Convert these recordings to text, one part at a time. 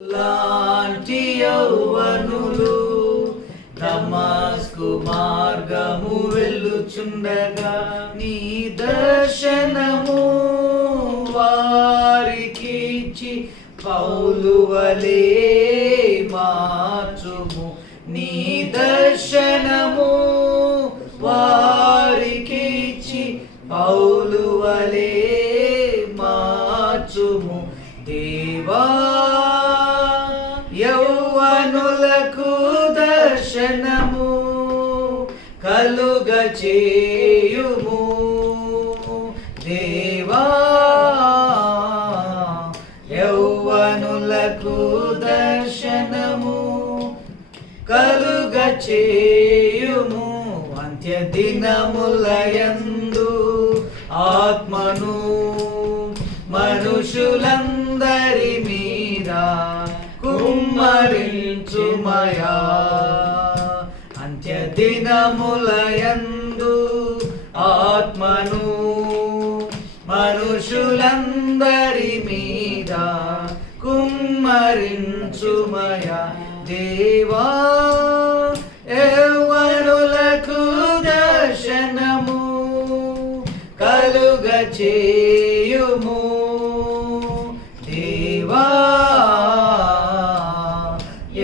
లాంటి యౌవనులు దమస్కు మార్గము వెళ్ళుచుండగా నీ దర్శనము వారికిచ్చి పౌలు వలె మార్చుము. నీ దర్శనము వారికిచ్చి పౌలు వలె మార్చుము. దేవా యౌవనులకు దర్శనము కలుగ చేయుము. దేవా యౌవనులకు దర్శనము కలుగ చేయుము. అంత్య దినములయందు ఆత్మను మనుషులందరి మీద కుమ్మరించుమయా. అంత్య దినములయందు ఆత్మను మనుషులందరి మీద కుమ్మరించుమయా. దేవా యౌవనులకు దర్శనము కలుగ చేయుము. దేవా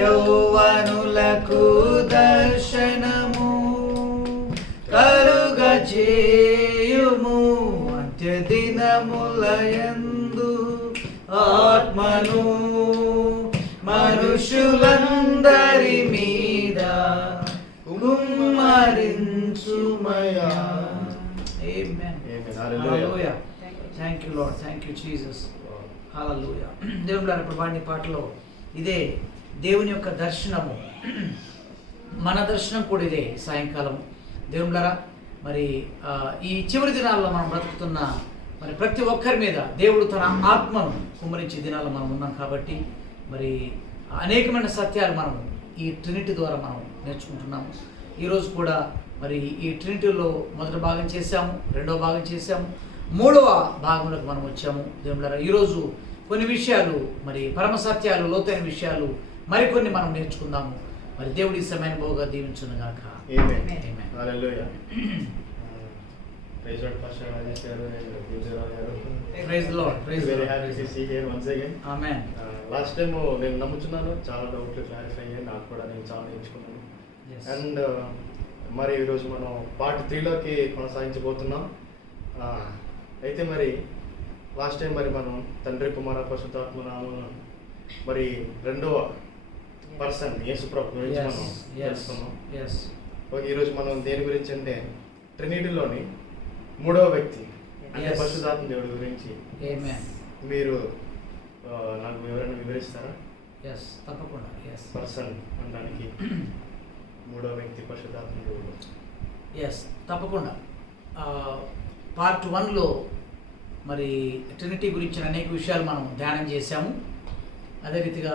యౌవనులకు దర్శనము కలుగ చేయుము. అంత్య దినములయందు ఆత్మను మనుషులందరి మీద కుమ్మరించుమయా. Amen. Hallelujah. Thank you Lord. Thank you Jesus. Hallelujah. దేవుని ప్రభాని పాటలో ఇదే దేవుని యొక్క దర్శనము, మన దర్శనం కూడా ఇదే. సాయంకాలం దేవుళ్ళరా మరి ఈ చివరి దినాల్లో మనం బ్రతుకుతున్న మరి ప్రతి ఒక్కరి మీద దేవుడు తన ఆత్మను కుమ్మరించే దినాల్లో మనం ఉన్నాం కాబట్టి మరి అనేకమైన సత్యాలు మనం ఈ ట్రినిటీ ద్వారా మనం నేర్చుకుంటున్నాము. ఈరోజు కూడా మరి ఈ ట్రినిటీలో మొదటి భాగం చేశాము, రెండవ భాగం చేశాము, మూడవ భాగంలోకి మనం వచ్చాము. దేవుళ్ళరా ఈరోజు కొన్ని విషయాలు మరి పరమ సత్యాలు, లోతైన విషయాలు మరికొన్ని మనం నేర్చుకుందాము. మరి దేవుడి సమయాన్ని బాగా దీవించును గాక. Praise God, Pastor Rajesh garu, Praise the Lord. Praise the Lord. Very happy to see here once again. Amen. Last time నేను నమ్ముతున్నాను చాలా డౌట్లు క్లారిఫై అయ్యాయి, నాకు కూడా నేను చాలా నేర్చుకున్నాను. అండ్ మరి ఈరోజు మనం పార్ట్ 3లోకి కొనసాగించబోతున్నాం. అయితే మరి లాస్ట్ టైం మరి మనం తండ్రి కుమార పరిశుద్ధాత్మ నామమున మరి రెండవ పర్సన్ యేసుప్రభు గురించి మనం తెలుసుకున్నాం. ఈరోజు మనం దేని గురించి అంటే ట్రినిటీలోని మూడవ వ్యక్తి అంటే పరిశుద్ధాత్మ దేవుడి గురించి మీరు నాకు ఎవరైనా వివరిస్తారా? తప్పకుండా. పర్సన్ అనడానికి మూడవ వ్యక్తి పరిశుద్ధాత్మ దేవుడు. తప్పకుండా. పార్ట్ 1లో మరి ట్రినిటీ గురించిన అనేక విషయాలు మనం ధ్యానం చేశాము. అదే రీతిగా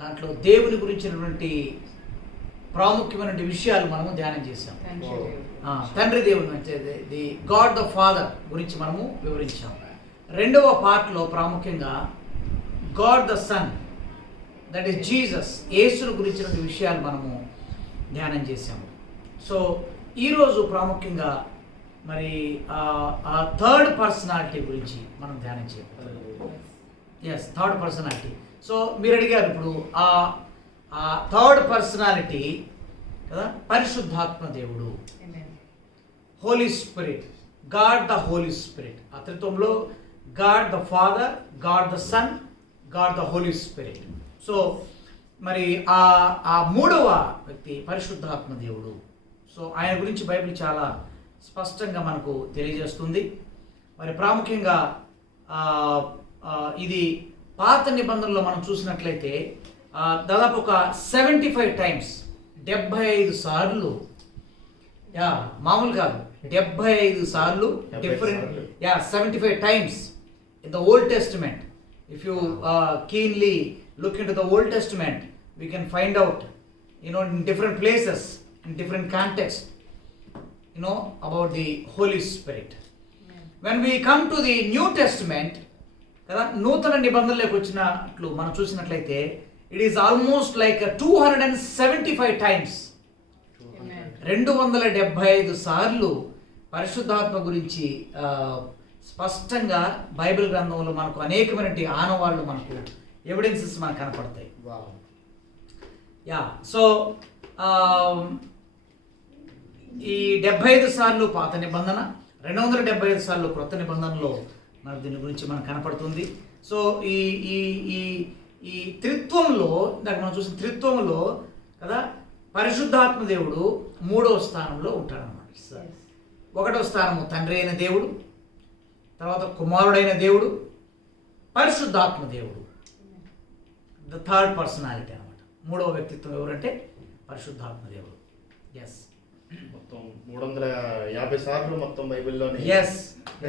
దాంట్లో దేవుని గురించినటువంటి ప్రాముఖ్యమైన విషయాలు మనము ధ్యానం చేశాము. తండ్రి దేవుని అంటే ది గాడ్ ద ఫాదర్ గురించి మనము వివరించాము. రెండవ పార్ట్లో ప్రాముఖ్యంగా God the son, that is Jesus, యేసును గురించిన విషయాలు మనము ధ్యానం చేశాము. సో ఈరోజు ప్రాముఖ్యంగా మరి ఆ థర్డ్ పర్సనాలిటీ గురించి మనం ధ్యానం చేయాలి. Third personality. సో మీరు అడిగారు ఇప్పుడు ఆ థర్డ్ పర్సనాలిటీ కదా, పరిశుద్ధాత్మ దేవుడు, Holy Spirit, God the Holy Spirit. ఆ త్రిత్వంలో God the Father, God the Son, God the Holy Spirit. So మరి ఆ మూడవ వ్యక్తి పరిశుద్ధాత్మ దేవుడు. సో ఆయన గురించి బైబిల్ చాలా స్పష్టంగా మనకు తెలియజేస్తుంది. మరి ప్రాముఖ్యంగా ఇది పాత నిబంధనలో మనం చూసినట్లయితే దాదాపు ఒక 75 టైమ్స్, 75 సార్లు, మామూలు కాదు, 75 సార్లు different 75 times in the old testament. If you keenly look into the Old Testament, we can find out, in different places, in different contexts, about the Holy Spirit. When we come to the New Testament, కదా. నూతన నిబంధనలోకి వచ్చినట్లు మనం చూసినట్లయితే it is almost like 275 times, 275 సార్లు పరిశుద్ధాత్మ గురించి స్పష్టంగా Bible గ్రంథంలో మనకు అనేకమైనటువంటి ఆనవాళ్ళు, మనకు ఎవిడెన్సెస్ మనకు కనపడతాయి. సో ఈ 75 సార్లు పాత నిబంధన, 275 సార్లు క్రొత్త నిబంధనలో మనకు దీని గురించి మనకు కనపడుతుంది. సో ఈ ఈ ఈ ఈ త్రిత్వంలో, ఇందాక మనం చూసిన త్రిత్వంలో కదా, పరిశుద్ధాత్మ దేవుడు 3వ స్థానంలో ఉంటాడనమాట. 1వ స్థానము తండ్రి అయిన దేవుడు, తర్వాత కుమారుడైన దేవుడు, పరిశుద్ధాత్మ దేవుడు, ద థర్డ్ పర్సనాలిటీ అనమాట. 3వ వ్యక్తిత్వం ఎవరంటే పరిశుద్ధాత్మ దేవుడు. ఎస్, మొత్తం 350 సార్లు మొత్తం బైబిల్లోనే. ఎస్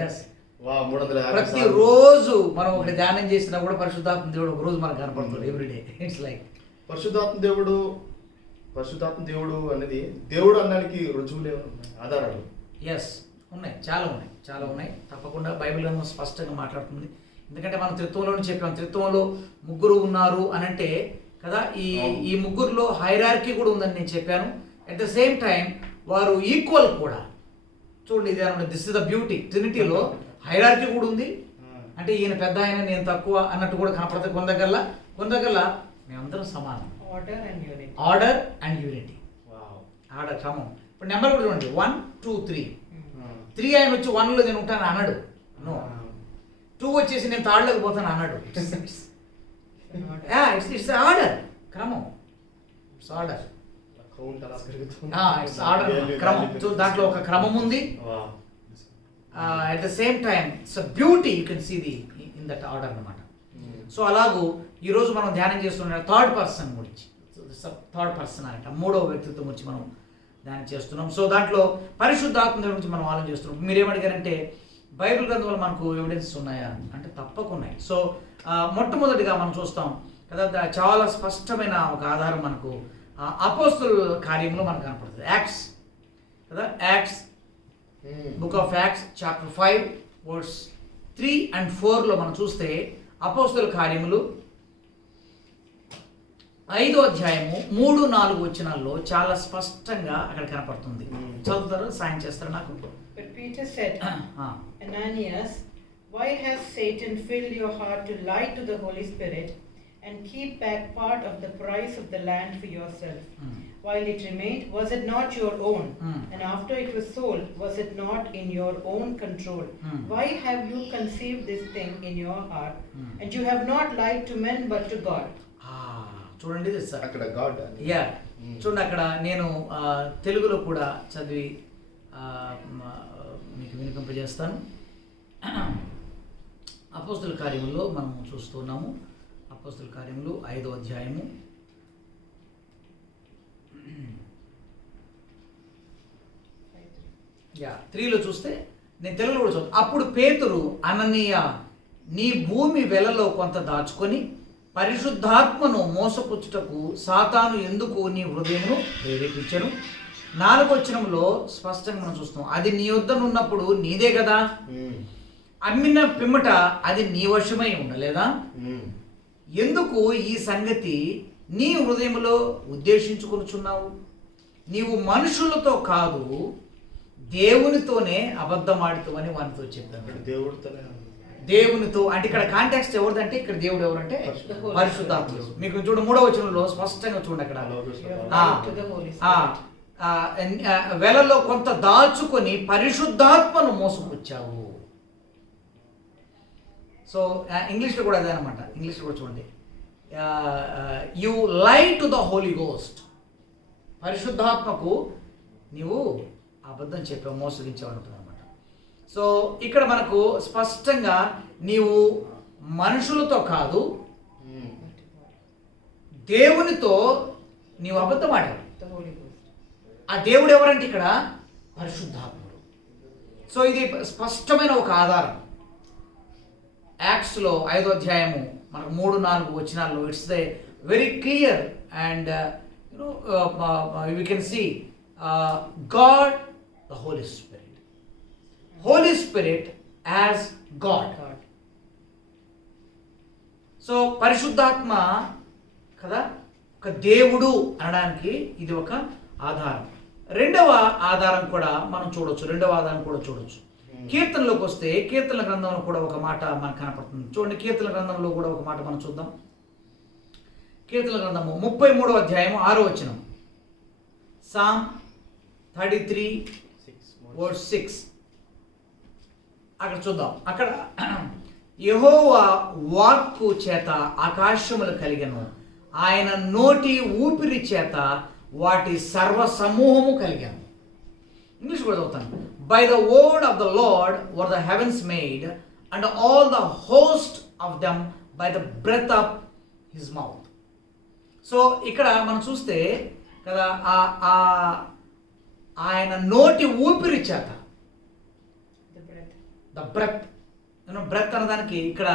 ఎస్, 350 ప్రతిరోజు మనం ఒకటి ధ్యానం చేసినా కూడా పరిశుద్ధాత్మ దేవుడు ఒక రోజు మనకు కనపడుతుంది. ఎవ్రీడే ఇట్స్ లైక్ పరిశుద్ధాత్మ దేవుడు అనేది దేవుడు అనడానికి రుజువులు ఏమైనా ఉన్నాయి, ఆధారాలు? ఎస్, ఉన్నాయి, చాలా ఉన్నాయి. తప్పకుండా బైబిల్ గ్రంథం స్పష్టంగా మాట్లాడుతుంది. ఎందుకంటే మనం త్రిత్వంలోనే చెప్పాం, త్రిత్వంలో ముగ్గురు ఉన్నారు అని అంటే కదా, ఈ ముగ్గురులో హైరార్కీ కూడా ఉందని నేను చెప్పాను. అట్ ద సేమ్ టైం వారు ఈక్వల్ కూడా. చూడండి, ఇది అనమాట, దిస్ ఇస్ ద బ్యూటీ. ట్రినిటీలో హైరార్కీ కూడా ఉంది. అంటే ఈయన పెద్ద, ఆయన నేను తక్కువ అన్నట్టు కూడా కనపడుతుంది. కొందగల్లా మేమందరం సమానం. Order and unity. ఆర్డర్, క్రమం. ఇప్పుడు నెంబర్ కూడా చూడండి, 1 2 3 ఆయన వచ్చి 1లో నేను ఉంటాను అన్నాడు. నో, 2 వచ్చేసి నేను థర్డ్లోకి పోతాను అన్నాడు. ఇట్స్ ఆర్డర్, క్రమం. ఇట్స్ ఆర్డర్, ఇట్స్ ఆర్డర్, క్రమం. సో దాంట్లో ఒక క్రమం ఉంది. At the same time it's a beauty, you can see the in that order అనమాట. సో అలాగూ ఈరోజు మనం ధ్యానం చేస్తున్న థర్డ్ పర్సన్ గురించి, థర్డ్ పర్సన్ అనట, 3వ వ్యక్తిత్వం గురించి మనం ధ్యానం చేస్తున్నాం. సో దాంట్లో పరిశుద్ధాత్మ గురించి మనం ఆలోచన చేస్తున్నాం. మీరేమడిగారంటే బైబిల్ గ్రంథంలో మనకు ఎవిడెన్సెస్ ఉన్నాయా అంటే తప్పకుండా ఉన్నాయి. సో మొట్టమొదటిగా మనం చూస్తాం కదా, చాలా స్పష్టమైన ఒక ఆధారం మనకు అపోస్తుల కార్యంలో మనకు కనపడుతుంది. యాక్ట్స్ కదా, Acts, book of Acts chapter 5 verse 3 and 4లో మనం చూస్తే అపోస్తుల కార్యములు 5వ అధ్యాయము 3-4 వచనాల్లో చాలా స్పష్టంగా అక్కడ కనపడుతుంది. చదువుతారు, సాయం చేస్తారు నాకు. But Peter said, Ananias, why has Satan filled your heart to lie to the Holy Spirit and keep back part of the price of the land for yourself? While it remained, was it not your own? And after it was sold, was it not in your own control? Why have you conceived this thing in your heart? And you have not lied to men but to God. చూడండి sir, అక్కడ God. Yeah, చూడండి అక్కడ నేను తెలుగులో కూడా చదివి మీకు వినిపింపజేస్తాను. అపోస్తుల కార్యములో మనం చూస్తున్నాము. అపోస్తుల కార్యములు 5వ అధ్యాయము 3లో చూస్తే, నేను తెలుగులో కూడా చూస్తాను. అప్పుడు పేతురు, అననీయ, నీ భూమి వెలలో కొంత దాచుకొని పరిశుద్ధాత్మను మోసపుచ్చుటకు సాతాను ఎందుకు నీ హృదయమును ప్రేరేపించను? 4వ వచనంలో స్పష్టంగా మనం చూస్తాం, అది నీ వద్దనున్నప్పుడు నీదే కదా, అమ్మిన పిమ్మట అది నీ వశమై ఉండలేదా? ఎందుకు ఈ సంగతి నీ హృదయములో ఉద్దేశించుకొనుచున్నావు? నీవు మనుషులతో కాదు దేవునితోనే అబద్ధమాడుతావని వానితో చెప్పాను. దేవునితో అంటే ఇక్కడ కాంటాక్స్ట్ ఎవరిదంటే, ఇక్కడ దేవుడు ఎవరంటే పరిశుద్ధాత్ముడు. మీకు చూడు 3వ వచనంలో స్పష్టంగా చూడండి అక్కడ, వెలలో కొంత దాచుకొని పరిశుద్ధాత్మను మోసపుచ్చావు. సో ఇంగ్లీష్లో కూడా అదే అనమాట. ఇంగ్లీష్లో కూడా చూడండి, యు లై టు ద హోలీ గోస్ట్. పరిశుద్ధాత్మకు నీవు అబద్ధం చెప్పావు, మోసగించావు అంటుంది అనమాట. సో ఇక్కడ మనకు స్పష్టంగా నీవు మనుషులతో కాదు దేవునితో నీవు అబద్ధం ఆడావు. ఆ దేవుడు ఎవరంటే ఇక్కడ పరిశుద్ధాత్ముడు. సో ఇది స్పష్టమైన ఒక ఆధారం. యాక్ట్స్లో 5వ అధ్యాయము మనకు 3-4 వచనాల్లో it's the very clear and we can see God, the Holy Spirit. Holy Spirit as God. So పరిశుద్ధాత్మ కదా ఒక దేవుడు అనడానికి ఇది ఒక ఆధారం. రెండవ ఆధారం కూడా మనం చూడొచ్చు. కీర్తనలోకి వస్తే కీర్తన గ్రంథంలో కూడా ఒక మాట మనకు కనపడుతుంది. చూడండి, కీర్తన గ్రంథంలో కూడా ఒక మాట మనం చూద్దాం. కీర్తన గ్రంథము 33వ అధ్యాయం 6వ వచనం. Psalm 33:6 అక్కడ చూద్దాం. అక్కడ యెహోవా వాక్కు చేత ఆకాశములు కలిగెను, ఆయన నోటి ఊపిరి చేత వాటి సర్వ సమూహము కలిగాను. ఇంగ్లీష్ కూడా చదువుతాను. By the word of the Lord were the heavens made and all the host of them by the breath of his mouth. So ఇక్కడ మనం చూస్తే కదా ఆయన నోటి ఊపిరి చేత, ద బ్రెత్ బ్రెత్ అన్నదానికి ఇక్కడ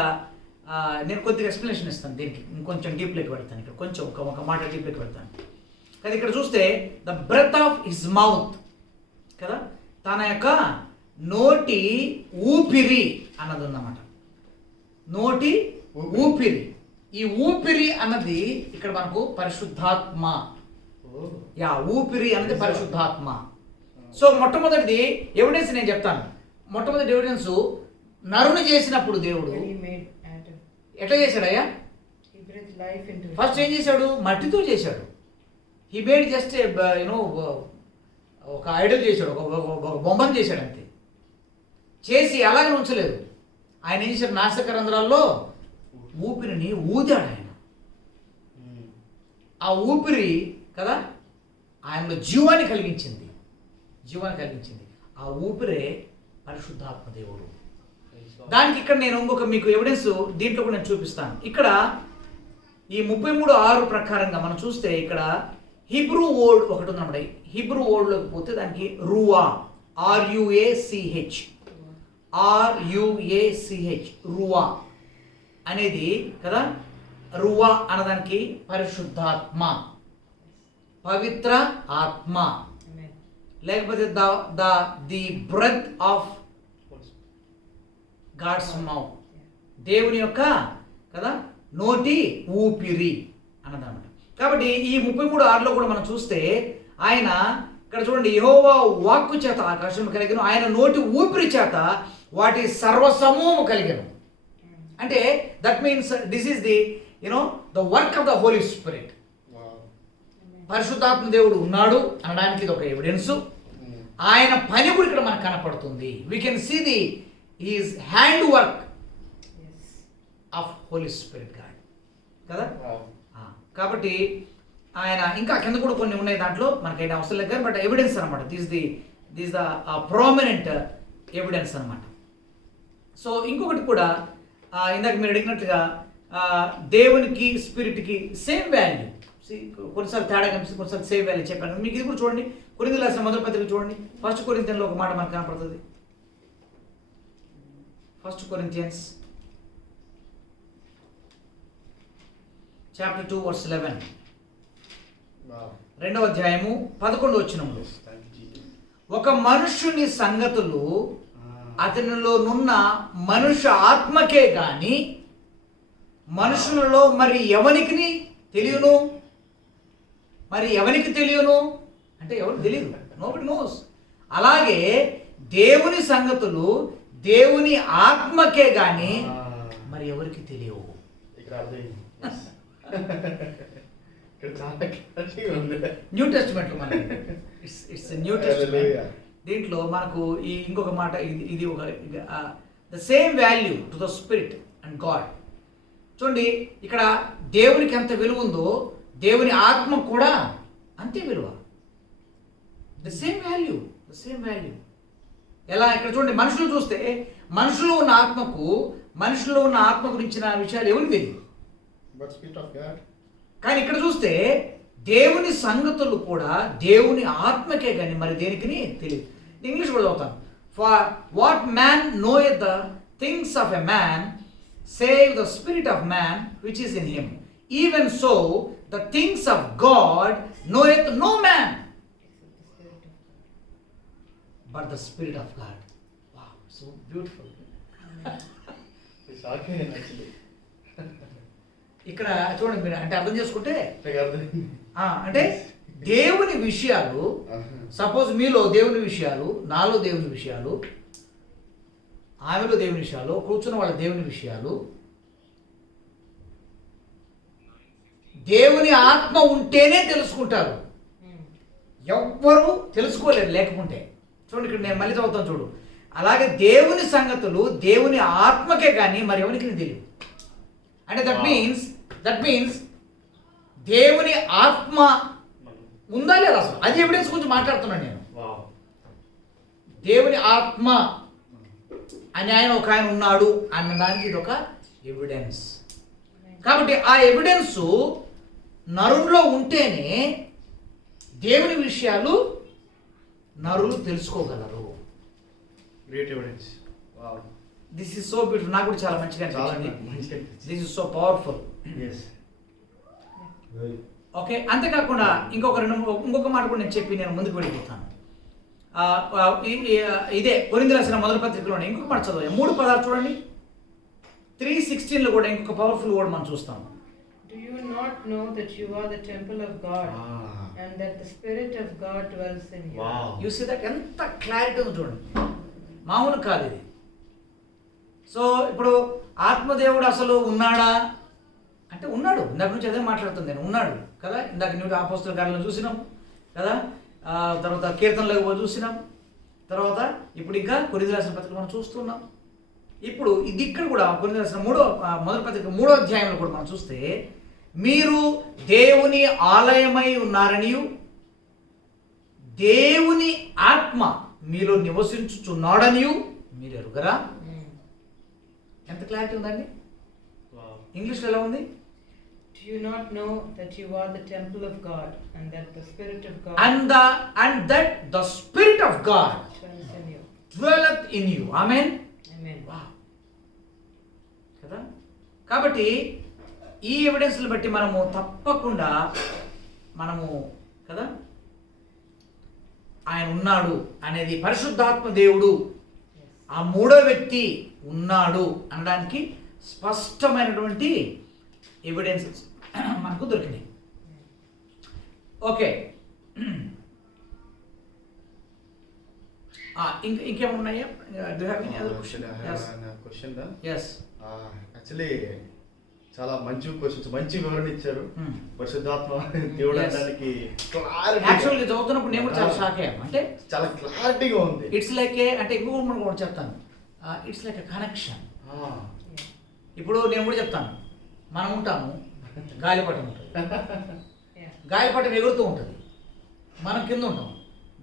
నేను కొద్దిగా ఎక్స్ప్లెనేషన్ ఇస్తాను. దీనికి ఇంకొంచెం డీప్లోకి పెడతాను. ఇక్కడ కొంచెం ఒక మాట డీప్లోకి పెడతాను. కానీ ఇక్కడ చూస్తే the breath of his mouth కదా, తన యొక్క నోటి ఊపిరి అన్నది ఉందన్నమాట. నోటి ఊపిరి. ఈ ఊపిరి అన్నది ఇక్కడ మనకు పరిశుద్ధాత్మ. ఊపిరి అన్నది పరిశుద్ధాత్మ. సో మొట్టమొదటిది ఎవిడెన్స్ నేను చెప్తాను. మొట్టమొదటి ఎవిడెన్స్ నరుని చేసినప్పుడు దేవుడు ఎట్లా చేశాడయ్యా? ఫస్ట్ ఏం చేశాడు? మట్టితో చేశాడు. హీ మేడ్ జస్ట్ ఒక ఐడల్ చేశాడు, ఒక బొమ్మను చేశాడు అంతే. చేసి అలాగే ఉంచలేదు. ఆయన ఏం చేశాడు? నాసిక రంధ్రాల్లో ఊపిరిని ఊదాడు ఆయన. ఆ ఊపిరి కదా ఆయనలో జీవాన్ని కలిగించింది. ఆ ఊపిరే పరిశుద్ధాత్మ దేవుడు. దానికి ఇక్కడ నేను ఇంకొక మీకు ఎవిడెన్స్ దీంట్లో కూడా నేను చూపిస్తాను. ఇక్కడ ఈ 33:6 ప్రకారంగా మనం చూస్తే ఇక్కడ హిబ్రూ వర్డ్ ఒకటి ఉందన్నమాట. హిబ్రూ వర్డ్లోకి పోతే దానికి రువా, RUACH రువా అనేది కదా. రువా అన్నదానికి పరిశుద్ధాత్మ, పవిత్ర ఆత్మ, లేకపోతే the breath of God's mouth, దేవుని యొక్క కదా నోటి ఊపిరి అన్నదన్నమాట. కాబట్టి ఈ 33:6లో కూడా మనం చూస్తే ఆయన ఇక్కడ చూడండి, యెహోవా వాక్కు చేత ఆకాశం కలిగెను, ఆయన నోటి ఊపిరి చేత వాటి సర్వసమూహము కలిగెను. అంటే that means this is the the work of the Holy Spirit. పరిశుద్ధాత్మ దేవుడు ఉన్నాడు అనడానికి ఇది ఒక ఎవిడెన్స్. ఆయన పని కూడా ఇక్కడ మనకు కనపడుతుంది. We can see the is hand work of Holy Spirit God కదా. కాబట్టి ఆయన ఇంకా కింద కూడా కొన్ని ఉన్నాయి, దాంట్లో మనకైనా అవసరం లేదు. బట్ ఎవిడెన్స్ అనమాట. దిస్ ద ప్రామినెంట్ ఎవిడెన్స్ అనమాట. సో ఇంకొకటి కూడా ఇందాక మీరు అడిగినట్లుగా దేవునికి స్పిరిట్కి సేమ్ వాల్యూ. కొన్నిసార్లు తేడా కనిపిస్తుంది, కొన్నిసార్లు సేమ్ వాల్యూ చెప్పాను. మీకు ఇది కూడా చూడండి, కొరింథీయులకు రాసిన మొదటి పత్రిక చూడండి. 1 కొరింథీయులలో ఒక మాట మనకు కనపడుతుంది. 1 Corinthians chapter 2 verse 11. 2వ అధ్యాయము 11వ వచనంలో ఒక మనుష్యుని సంగతులు అతనిలో నున్న మనుష్య ఆత్మకే గాని మనుషులలో మరి ఎవనికి తెలియను అంటే ఎవరు తెలియదు. Nobody knows. అలాగే దేవుని సంగతులు దేవుని ఆత్మకే గాని మరి ఎవరికి తెలియవు. న్యూ టెస్టిమెంట్ లో మనకి ఇట్స్ న్యూ టెస్టిమెంట్. దీంట్లో మనకు ఈ ఇంకొక మాట, ఇది ఒక the same value to the spirit and God. చూడండి, ఇక్కడ దేవునికి ఎంత విలువ ఉందో దేవుని ఆత్మ కూడా అంతే విలువ. The same value. ఎలా? ఇక్కడ చూడండి, మనుషులు చూస్తే మనుషులో ఉన్న ఆత్మ గురించిన విషయాలు ఎవరికి తెలియదు. కానీ ఇక్కడ చూస్తే దేవుని సంగతులు కూడా దేవుని ఆత్మకే కానీ మరి దేనికి తెలియదు. ఇంగ్లీష్ కూడా చదువుతాను. For what man knoweth the things of a man save the spirit of man which is in him, even so the things of God knoweth no man but the spirit of God. Wow, so beautiful. ఇక్కడ చూడండి మీరు అంటే అర్థం చేసుకుంటే నాకు అర్థమైంది. అంటే దేవుని విషయాలు, సపోజ్ మీలో దేవుని విషయాలు, నాలో దేవుని విషయాలు, ఆమెలో దేవుని విషయాలు, కూర్చున్న వాళ్ళ దేవుని విషయాలు, దేవుని ఆత్మ ఉంటేనే తెలుసుకుంటారు. ఎవ్వరూ తెలుసుకోలేరు లేకుంటే. చూడండి ఇక్కడ నేను మళ్ళీ చదువుతాను చూడు. అలాగే దేవుని సంగతులు దేవుని ఆత్మకే కానీ మరి ఎవరికి తెలియదు. అంటే దట్ మీన్స్ దేవుని ఆత్మ ఉందా లేదా అసలు, అది ఎవిడెన్స్ గురించి మాట్లాడుతున్నాను నేను. దేవుని ఆత్మ అని ఒక ఆయన ఉన్నాడు అనడానికి ఇది ఒక ఎవిడెన్స్. కాబట్టి ఆ ఎవిడెన్స్ నరుల్లో ఉంటేనే దేవుని విషయాలు నరులు తెలుసుకోగలరు. Great evidence. This is so beautiful. నాకు కూడా చాలా మంచిగా అనిపించింది. This is so powerful. Okay, అంతేకాకుండా ఇంకొక మాట కూడా నేను చెప్పి నేను ముందుకు వెళ్ళిపోతాను. ఇదే కొరింథీ రాసిన మొదటి పత్రికలోనే ఇంకొక మాట చదవాలి. 3:16 చూడండి. 3:16లో కూడా ఇంకొక పవర్ఫుల్ వర్డ్ మనం చూస్తాం. Do you not know that you are the temple of God and that the Spirit of God dwells in you? You see that? ఎంత క్లారిటీ ఉంది చూడండి, మామూలు కాదు ఇది. సో ఇప్పుడు ఆత్మదేవుడు అసలు ఉన్నాడా అంటే ఉన్నాడు. ఇందాక నుంచి అదే మాట్లాడుతుంది నేను. ఉన్నాడు కదా, ఇందాక నువ్వు అపోస్తల కార్యాలను చూసినాం కదా, తర్వాత కీర్తనలకు చూసినాం, తర్వాత ఇప్పుడు ఇంకా కొరింథీ రాసిన పత్రిక మనం చూస్తున్నాం. ఇప్పుడు ఇది ఇక్కడ కూడా కొరింథీ రాసిన మొదటి పత్రిక 3వ అధ్యాయంలో కూడా మనం చూస్తే, మీరు దేవుని ఆలయమై ఉన్నారనియు దేవుని ఆత్మ మీలో నివసించుచున్నాడనియు మీరు ఎరుగరా. ఎంత క్లారిటీ ఉందండి. ఇంగ్లీష్లో ఎలా ఉంది? Do you not know that you are the temple of God and that the Spirit of God and that the Spirit of God dwells in you? dwelleth in you. Amen. Amen. Wow. కదా, కాబట్టి ఈ ఎవిడెన్స్ని బట్టి మనము తప్పకుండా కదా ఆయన ఉన్నాడు అనేది, పరిశుద్ధాత్మ దేవుడు ఆ మూడో వ్యక్తి ఉన్నాడు అనడానికి స్పష్టమైనటువంటి ఎవిడెన్సెస్ మనకు దొరికినాయి. ఓకే, ఇంకేమున్నాయా? యాక్చువల్లీ చాలా మంచి క్వశ్చన్స్, మంచి వివరణ ఇచ్చారు. పరిశుద్ధాత్మ దేవుడు అనడానికి యాక్చువల్గా చదువుతున్నప్పుడు నేను కూడా చాలా షాక్ అయ్యాను. అంటే చాలా క్లారిటీగా ఉంది. ఇట్స్ లైక్ అంటే ఇంకొక మనం కూడా చెప్తాను, ఇట్స్ లైక్ ఎ కనెక్షన్. ఇప్పుడు నేను కూడా చెప్తాను, మనం ఉంటాము, గాలిపటం ఉంటుంది, గాలిపటం ఎగురుతూ ఉంటుంది, మనం కింద ఉంటాం.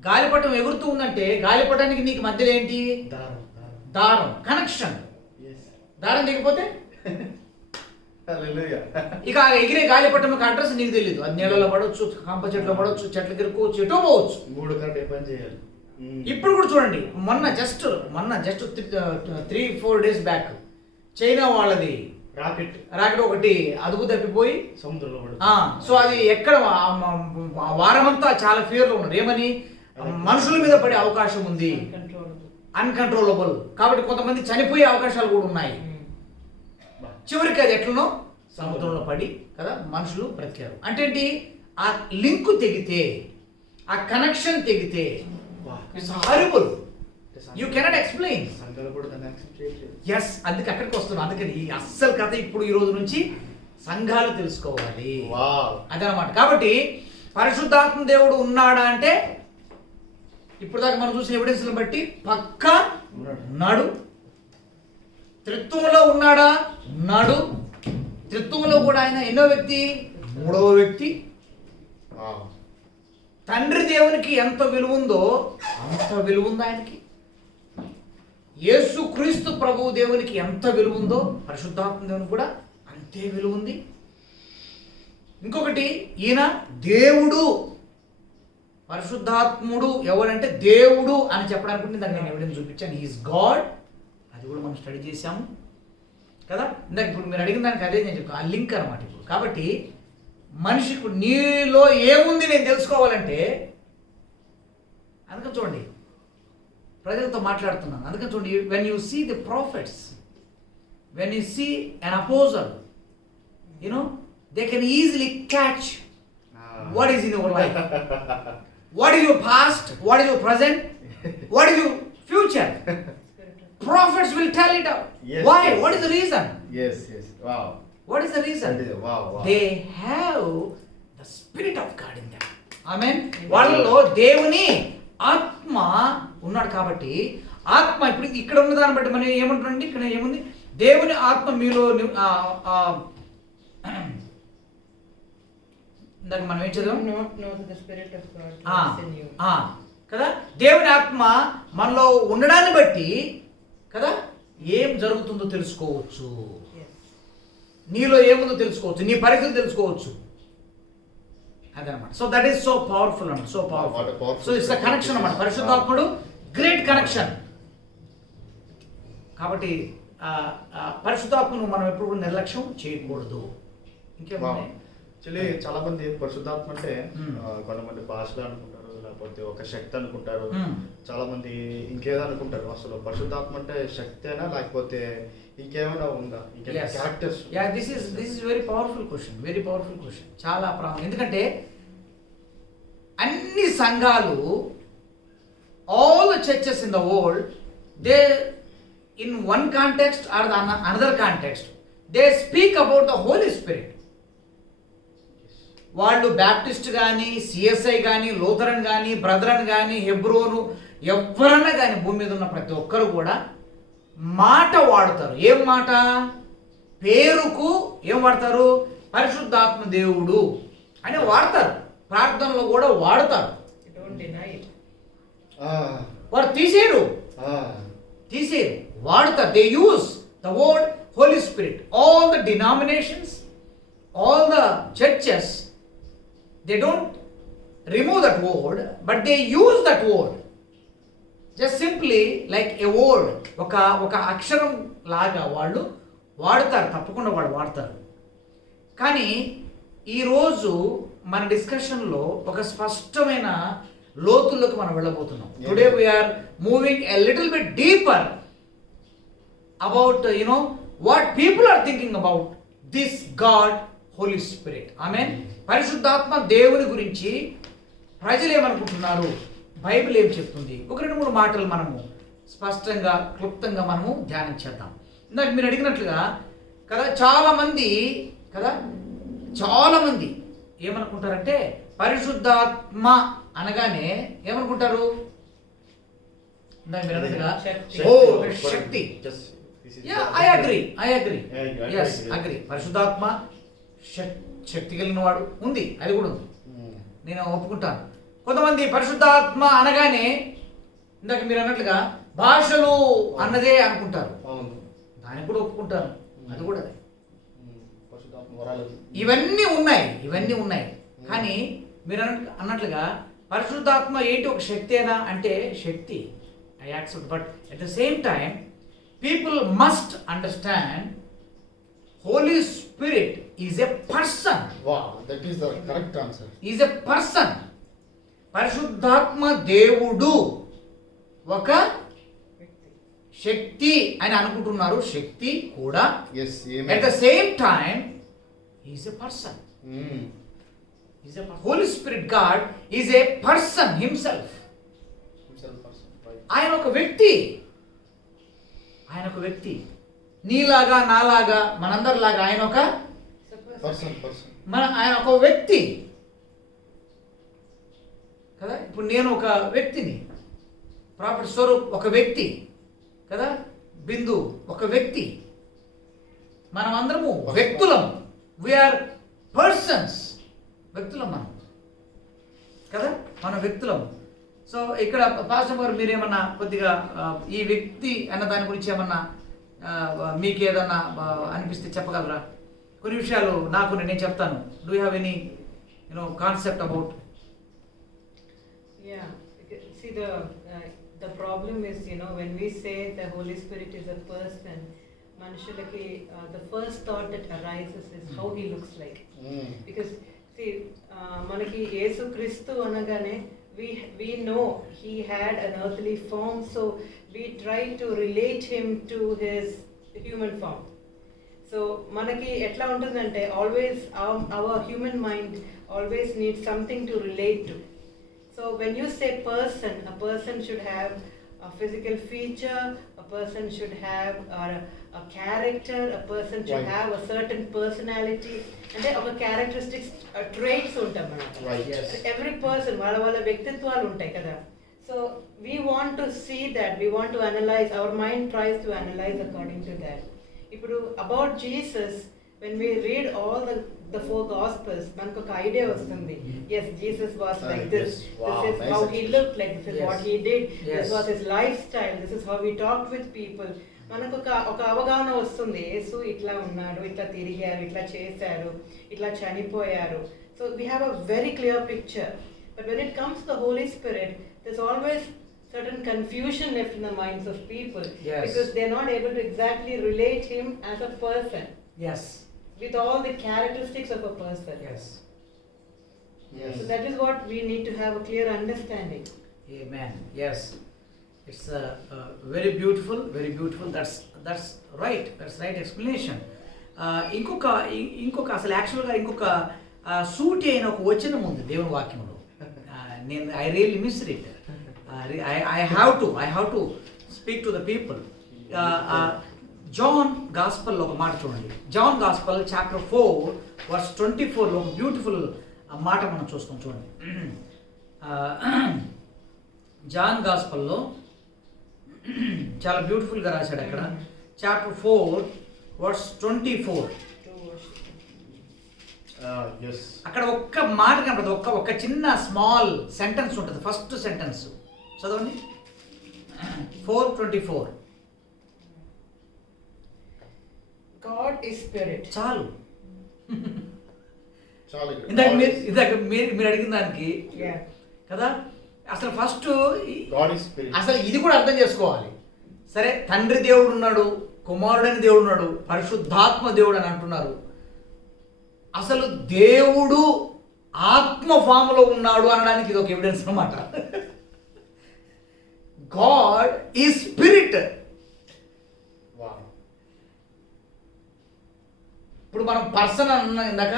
గాలిపటం ఎగురుతూ ఉందంటే గాలిపటానికి నీకు మధ్యలో ఏంటి? దారం, కనెక్షన్. దారం దిగిపోతే ఇక ఎగిరే గాలిపటం యొక్క అడ్రస్ నీకు తెలియదు. అది నీళ్ళలో పడవచ్చు, కంప చెట్లో పడవచ్చు, చెట్లకి ఇరుకోవచ్చు, ఎటో పోవచ్చు. 3 గంటలు పని చేయాలి. ఇప్పుడు కూడా చూడండి, మొన్న జస్ట్ 3-4 days బ్యాక్ చైనా వాళ్ళది రాకెట్ ఒకటి అదుపు తప్పిపోయి సముద్రంలో సో అది ఎక్కడ వారమంతా చాలా ఫియర్లో ఉన్నారు. ఏమని? మనుషుల మీద పడే అవకాశం ఉంది, అన్కంట్రోలబుల్. కాబట్టి కొంతమంది చనిపోయే అవకాశాలు కూడా ఉన్నాయి. చివరికి అది ఎట్లనో సముద్రంలో పడి కదా మనుషులు బ్రతికారు. అంటే ఏంటి? ఆ లింక్ తెగితే, ఆ కనెక్షన్ తెగితే it's horrible. You cannot explain. Yes, అందుకే అక్కడికి వస్తున్నాం. అందుకని ఈ అస్సలు కథ ఇప్పుడు ఈ రోజు నుంచి సంఘాలు తెలుసుకోవాలి అదనమాట. కాబట్టి పరిశుద్ధాత్మ దేవుడు ఉన్నాడా అంటే ఇప్పుడు దాకా మనం చూసిన ఎవిడెన్స్ని బట్టి పక్కా ఉన్నాడు. త్రిత్వంలో ఉన్నాడా? ఉన్నాడు. త్రిత్వంలో కూడా ఆయన ఎన్నో వ్యక్తి? 3వ వ్యక్తి. తండ్రి దేవునికి ఎంత విలువ ఉందో అంత విలువ ఉంది ఆయనకి. యేసు క్రీస్తు ప్రభువు దేవునికి ఎంత విలువ ఉందో పరిశుద్ధాత్మ దేవునికి కూడా అంతే విలువ ఉంది. ఇంకొకటి, ఈయన దేవుడు, పరిశుద్ధాత్ముడు ఎవరంటే దేవుడు అని చెప్పడానికి దాన్ని నేను ఎవిడెన్స్ చూపించాను. Is God. అది కూడా మనం స్టడీ చేశాము కదా. ఇందాక ఇప్పుడు మీరు అడిగిన దానికి అదే నేను చెప్తాను, ఆ లింక్ అనమాట. ఇప్పుడు కాబట్టి మనిషికి నీలో ఏముంది నేను తెలుసుకోవాలంటే, అందుకని చూడండి ప్రజలతో మాట్లాడుతున్నాను. అందుకని చూడండి, when you see the prophets, when you see an opposer, they can easily catch what is in your life. What is your past? What is your present? What is your future? Prophets will tell it out. Yes, Why? yes. What is the reason? Yes. Wow. What is the reason? Wow. They have the Spirit of God in them. Amen. వాళ్ళలో దేవుని ఆత్మ ఉన్నాడు కాబట్టి ఆత్మ ఇప్పుడు ఇక్కడ ఉన్న దాన్ని బట్టి మనం ఏమంటున్నాండి, ఇక్కడ ఏముంది, దేవుని ఆత్మ మీలో ఇందాక మనం ఏం చదివాం, not know that the Spirit of God ఆ, lives in you. ఆ, కదా, దేవుని ఆత్మ మనలో ఉండడాన్ని బట్టి కదా ఏం జరుగుతుందో తెలుసుకోవచ్చు, Yes. నీలో ఏముందో తెలుసుకోవచ్చు, నీ పరిస్థితి తెలుసుకోవచ్చు, అదనమాట. So that is so powerful అన్నమాట, so What a powerful. powerful so it's the connection అన్నమాట, పరిశుద్ధాత్ముడు గ్రేట్ కనెక్షన్. కాబట్టి పరిశుద్ధాత్మను మనం ఎప్పుడు కూడా నిర్లక్ష్యం చేయకూడదు. ఇంకేమున్నాయి? యాక్చువల్లీ చాలా మంది పరిశుద్ధాత్మ అంటే Hmm. కొంతమంది భాషలు అనుకుంటారు, లేకపోతే ఒక శక్తి అనుకుంటారు, Hmm. చాలా మంది ఇంకేదో అనుకుంటారు. అసలు పరిశుద్ధాత్మ అంటే శక్తేనా లేకపోతే ఇంకేమైనా ఉందా, ఇంకేమైనా Yes. Characters? Yeah, this is very powerful question, very powerful question. చాలా ఎందుకంటే అన్ని సంఘాలు, all the churches in the world, they in one context or the another context, they speak about the Holy Spirit. వాళ్ళు Baptist కానీ, CSI కానీ, Lutheran కానీ, brethren కానీ, హెబ్రోను, ఎవరన్నా కానీ భూమి మీద ఉన్న ప్రతి ఒక్కరు కూడా మాట వాడతారు. ఏం మాట? పేరుకు ఏం వాడతారు? పరిశుద్ధాత్మ దేవుడు అని వాడతారు. ప్రార్థనలో కూడా వాడతారు. You don't deny it. వారు తీసేరు, వాడతారు. They use the word Holy Spirit. All the denominations, all the churches, they don't remove that word, but they use that word just simply like a word. ఒక అక్షరం లాగా వాళ్ళు వాడతారు, తప్పకుండా వాళ్ళు వాడతారు. కానీ ఈరోజు మన డిస్కషన్లో ఒక స్పష్టమైన లోతుల్లోకి మనం వెళ్ళబోతున్నాం. Today we're moving a little bit deeper about what people are thinking about this God Holy Spirit. Amen. పరిశుద్ధాత్మ దేవుని గురించి ప్రజలు ఏమనుకుంటున్నారు, బైబిల్ ఏం చెప్తుంది, ఒక 2-3 మాటలు మనము స్పష్టంగా క్లుప్తంగా మనము ధ్యానం చేద్దాం. ఇందాక మీరు అడిగినట్లుగా కదా, చాలామంది ఏమనుకుంటారంటే పరిశుద్ధాత్మ అనగానే ఏమనుకుంటారు, ఇందాక మీరు అన్నట్టుగా శక్తి. I agree. Yes, agree. పరిశుద్ధాత్మ శక్తి కలిగిన వాడు ఉంది, అది కూడా ఉంది, నేను ఒప్పుకుంటాను. కొంతమంది పరిశుద్ధాత్మ అనగానే ఇందాక మీరు అన్నట్లుగా భాషలు అన్నదే అనుకుంటారు, దానికి కూడా ఒప్పుకుంటాను, అది కూడా అదే. ఇవన్నీ ఉన్నాయి. కానీ మీరు అన్నట్లుగా పరిశుద్ధాత్మ ఏంటి, ఒక శక్తేనా అంటే శక్తి, I accept. But at the same time people must understand Holy Spirit is a person. That is the correct answer. Is a person. పరిశుద్ధాత్మ దేవుడు ఒక శక్తి అని అనుకుంటున్నారు, శక్తి కూడా. At the same time is a person. Holy Spirit God is a person himself. ఆయన ఒక వ్యక్తి. నీలాగా, నాలాగా, మనందరిలాగా ఆయన ఒక ఆయన ఒక వ్యక్తి కదా. ఇప్పుడు నేను ఒక వ్యక్తిని, ప్రాఫెట్ స్వరూప్ ఒక వ్యక్తి కదా, బిందు ఒక వ్యక్తి, మనం అందరము వ్యక్తులం. వీఆర్ పర్సన్స్, వ్యక్తులం మనం కదా, మన వ్యక్తులం. సో ఇక్కడ పాస్టర్ గారు మీరేమన్నా కొద్దిగా ఈ వ్యక్తి అన్న దాని గురించి ఏమన్నా మీకు ఏదన్నా అనిపిస్తే చెప్పగలరా? కొన్ని విషయాలు నేను చెప్తాను. Do you have any concept about? Yeah, see the problem is, when we say the Holy Spirit is a person, manushalaki the first thought that arises is how he looks like. Because see, manaki Yesu Kristu anagane we know he had an earthly form, so we try to relate him to his human form. So మనకి ఎట్లా ఉంటుందంటే always our human mind always need something to relate to. So when you say person, a person should have a physical feature, a person should have a character, a person should Right. have a certain personality, and then our characteristics, traits ఉంటాయి మనకు. Right. Yes. Every person వాళ్ళ వ్యక్తిత్వాలు ఉంటాయి కదా. So we want to see that, we want to analyze, our mind tries to analyze according to that. ఇప్పుడు about Jesus, when we read all the four gospels, మనకు ఒక idea వస్తుంది. Yes, Jesus was like this. Yes. Wow, This is nice how he explanation. looked like. This is Yes. what he did. Yes. This was his lifestyle. This is how he talked with people. మనకు ఒక అవగాహన వస్తుంది. యేసు ఇట్లా ఉన్నాడు, ఇట్లా తిరిగారు, ఇట్లా చేశారు, ఇట్లా చనిపోయారు. So we have a very clear picture. But when it comes to the Holy Spirit, there's always certain confusion left in the minds of people. Yes. Because they're not able to exactly relate him as a person Yes. with all the characteristics of a person. Yes. Yes. So that is what we need to have a clear understanding. Amen. Yes. It's very beautiful, very beautiful. That's right. That's right explanation. ఇంకొక అసలు యాక్చువల్గా ఇంకొక సూటి అయిన ఒక వచనం ఉంది దేవుని వాక్యంలో. నేను I really miss it. I have to speak to the people. John గాస్పల్లో ఒక మాట చూడండి. జాన్ గాస్పల్ చాప్టర్ 4 వర్స్ 24లో ఒక బ్యూటిఫుల్ మాట మనం చూస్తాం చూడండి. జాన్ గాస్పల్లో చాలా బ్యూటిఫుల్గా రాశాడు అక్కడ. Chapter 4 verse 24 Yes. అక్కడ ఒక్క మాట కనపడదు. ఒక్క చిన్న స్మాల్ సెంటెన్స్ ఉంటుంది. ఫస్ట్ సెంటెన్స్ చదవండి. 4:24 God is spirit. చాలు. చాలా ఇక్కడ. ఇందాక మీరు అడిగిన దానికి Yeah. కదా. అసలు ఫస్ట్ God is spirit. అసలు ఇది కూడా అర్థం చేసుకోవాలి. సరే, తండ్రి దేవుడు ఉన్నాడు, కుమారుడని దేవుడు ఉన్నాడు, పరిశుద్ధాత్మ దేవుడు అని అంటున్నారు. అసలు దేవుడు ఆత్మ ఫామ్లో ఉన్నాడు అనడానికి ఇది ఒక ఎవిడెన్స్ అన్నమాట. God is spirit. Wow. ఇప్పుడు మనం పర్సన్ అన్నాం ఇందాక,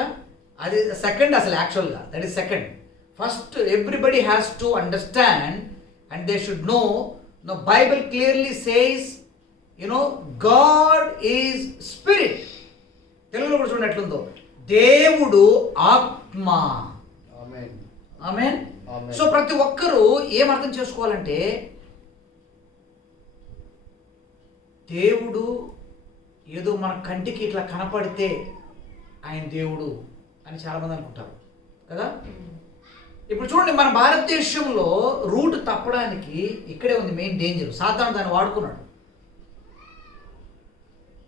అది సెకండ్ అసలు యాక్చువల్గా. That is second. First everybody has to understand and they should know. No Bible clearly says God is spirit. తెలుగులో కూడా చూడండి ఎట్లుందో, దేవుడు ఆత్మ. Amen. ఆమేన్. Amen. సో ప్రతి ఒక్కరూ ఏం అర్థం చేసుకోవాలంటే, దేవుడు ఏదో మన కంటికి ఇట్లా కనపడితే ఆయన దేవుడు అని చాలామంది అనుకుంటారు కదా. ఇప్పుడు చూడండి, మన భారతదేశంలో రూట్ తప్పడానికి ఇక్కడే ఉంది మెయిన్ డేంజర్. సాధారణ దాన్ని వాడుకున్నాడు.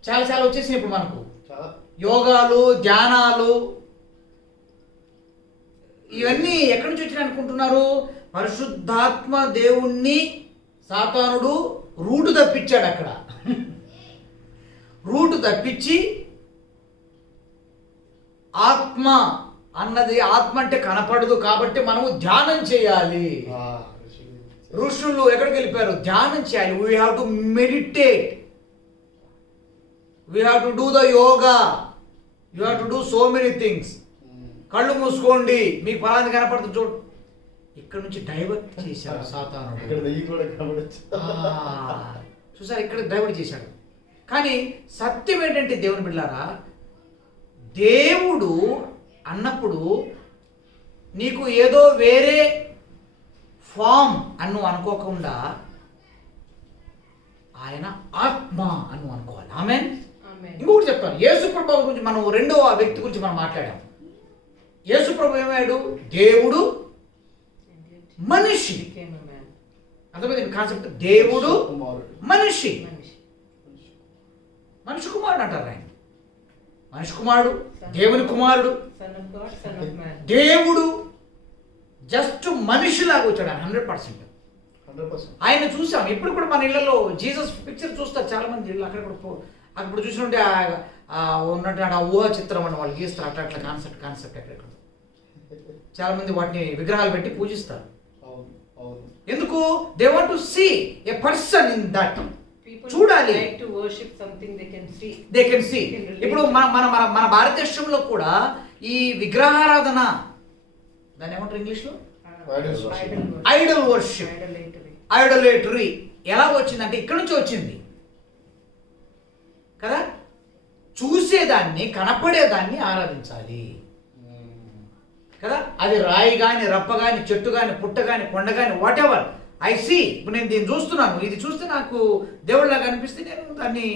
చాలా వచ్చేసినాయి ఇప్పుడు మనకు. చాలా. యోగాలు, ధ్యానాలు, ఇవన్నీ ఎక్కడి నుంచి వచ్చినాయి అనుకుంటున్నారు? పరిశుద్ధాత్మ దేవుణ్ణి సాతానుడు రూటు తప్పించాడు. అక్కడ రూటు తప్పించి ఆత్మ అన్నది, ఆత్మ అంటే కనపడదు కాబట్టి మనము ధ్యానం చేయాలి. ఋషులు ఎక్కడికి వెళ్ళిపోయారు? ధ్యానం చేయాలి. We have to meditate, we have to do the yoga, you have to do so many things. కళ్ళు మూసుకోండి, మీకు ఫలాన్ని కనపడుతుంది చూడు. ఇక్కడ నుంచి డైవర్ట్ చేశాడు సాతానుడు. ఇక్కడ వెయ్యి కూడా కనబడచ్చు. చూసారు, ఇక్కడ డైవర్ట్ చేశాడు. కానీ సత్యం ఏంటంటే దేవుని బిడ్డలారా, దేవుడు అన్నప్పుడు నీకు ఏదో వేరే ఫామ్ అన్ను అనుకోకుండా ఆయన ఆత్మ అన్ను అనుకోవాలి. ఆమేన్. Amen. ఇంకొకటి చెప్తాను, యేసుప్రభు గురించి మనం రెండవ వ్యక్తి గురించి మనం మాట్లాడాం. యేసుప్రభు ఏమయ్యాడు? దేవుడు మనిషి. Became a man. అర్థమైంది కాన్సెప్ట్? దేవుడు కుమారుడు. మనిషి. Manish. మనిషి కుమారుడు అంటారు ఆయన. మనిషి కుమారుడు, దేవుని కుమారుడు. Son of God, son of man. దేవుడు జస్ట్ మనిషిలాగా వచ్చాడు ఆయన 100%. 100%. ఆయన చూసాం. ఇప్పుడు కూడా మన ఇళ్లలో జీసస్ పిక్చర్ చూస్తారు చాలా మంది. ఇళ్ళు అక్కడ చూసినట్టే ఉన్నట్టు ఆ ఊహ చిత్రం అని వాళ్ళు గీస్తారు. అట్లా కాన్సెప్ట్ ఎక్కడెక్కడ చాలా మంది వాటిని విగ్రహాలు పెట్టి పూజిస్తారు. అవును, అవును. ఎందుకు? They want to see a person in that. People చూడాలి. like to worship something they can see. They can see. They can relate ఇప్పుడు to. మన మన మన మన భారతదేశంలో కూడా ఈ విగ్రహారాధన, దాన్ని ఏమంటారు ఇంగ్లీష్లో, Idol worship. Idol worship, Idolatry. Idolatry ఎలా వచ్చిందంటే ఇక్కడి నుంచి వచ్చింది కదా. చూసేదాన్ని, కనపడేదాన్ని ఆరాధించాలి కదా. అది రాయి కానీ, రప్ప కానీ, చెట్టు కానీ, పుట్ట కానీ, కొండ కానీ, వాట్ ఎవర్ ఐ సీ. ఇప్పుడు నేను దీన్ని చూస్తున్నాను, ఇది చూస్తే నాకు దేవుళ్ళలాగా అనిపిస్తే నేను దాన్ని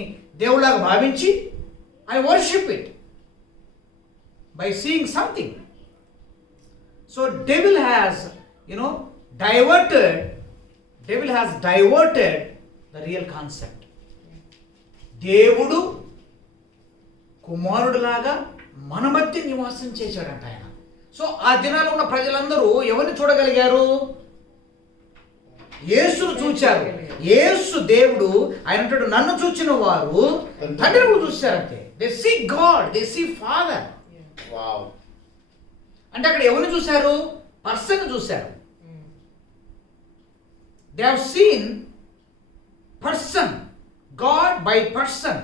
దేవుళ్ళలాగా భావించి I worship it by seeing something. So devil has diverted the real concept. దేవుడు కుమారుడులాగా మన మధ్య నివాసం చేశాడంట ఆయన. సో ఆ దినాల్లో ఉన్న ప్రజలందరూ ఎవరిని చూడగలిగారు? యేసును చూచారు. యేసు దేవుడు, ఆయన అంటాడు నన్ను చూచిన వారు తండ్రిని చూశారంటే. They see God, they see Father. Wow. అంటే అక్కడ ఎవరిని చూశారు? పర్సన్ చూశారు. They have seen person, God by person.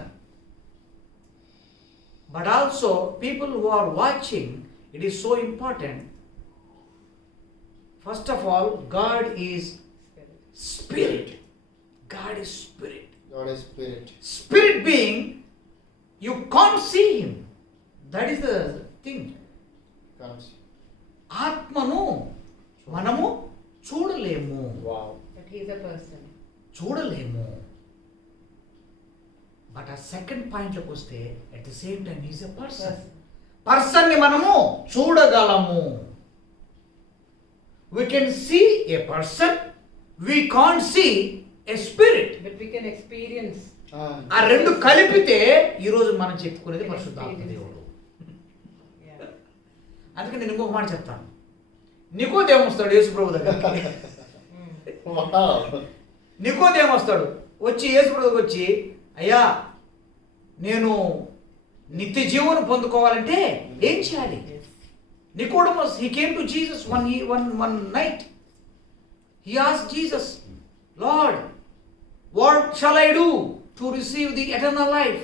But also people who are watching, it is so important. First of all, God is spirit. God is spirit. God is spirit. Spirit being, you can't see him. That is the thing. Comes. ఆత్మను మనము చూడలేము. Wow. But he is a person. చూడలేము. But ఆ second పాయింట్లోకి వస్తే at the same time is a person. పర్సన్ని మనము చూడగలము. We can see a person, we can't see a spirit. But we can experience. ఆ రెండు కలిపితే ఈరోజు మనం చెప్పుకునేది పరిశుద్ధాత్మ దేవుడు. Yeah. అందుకే నేను ఇంకొక మాట చెప్తాను. నికోదేము వస్తాడు యేసు ప్రభు దగ్గర. Wow. నికోదేము వస్తాడు, వచ్చి యేసు ప్రభుకి వచ్చి, అయ్యా నేను నిత్య జీవనం పొందుకోవాలంటే ఏం చేయాలి? Nicodemus, he came to Jesus one night. He asked Jesus, Lord, what shall I do to receive the eternal life?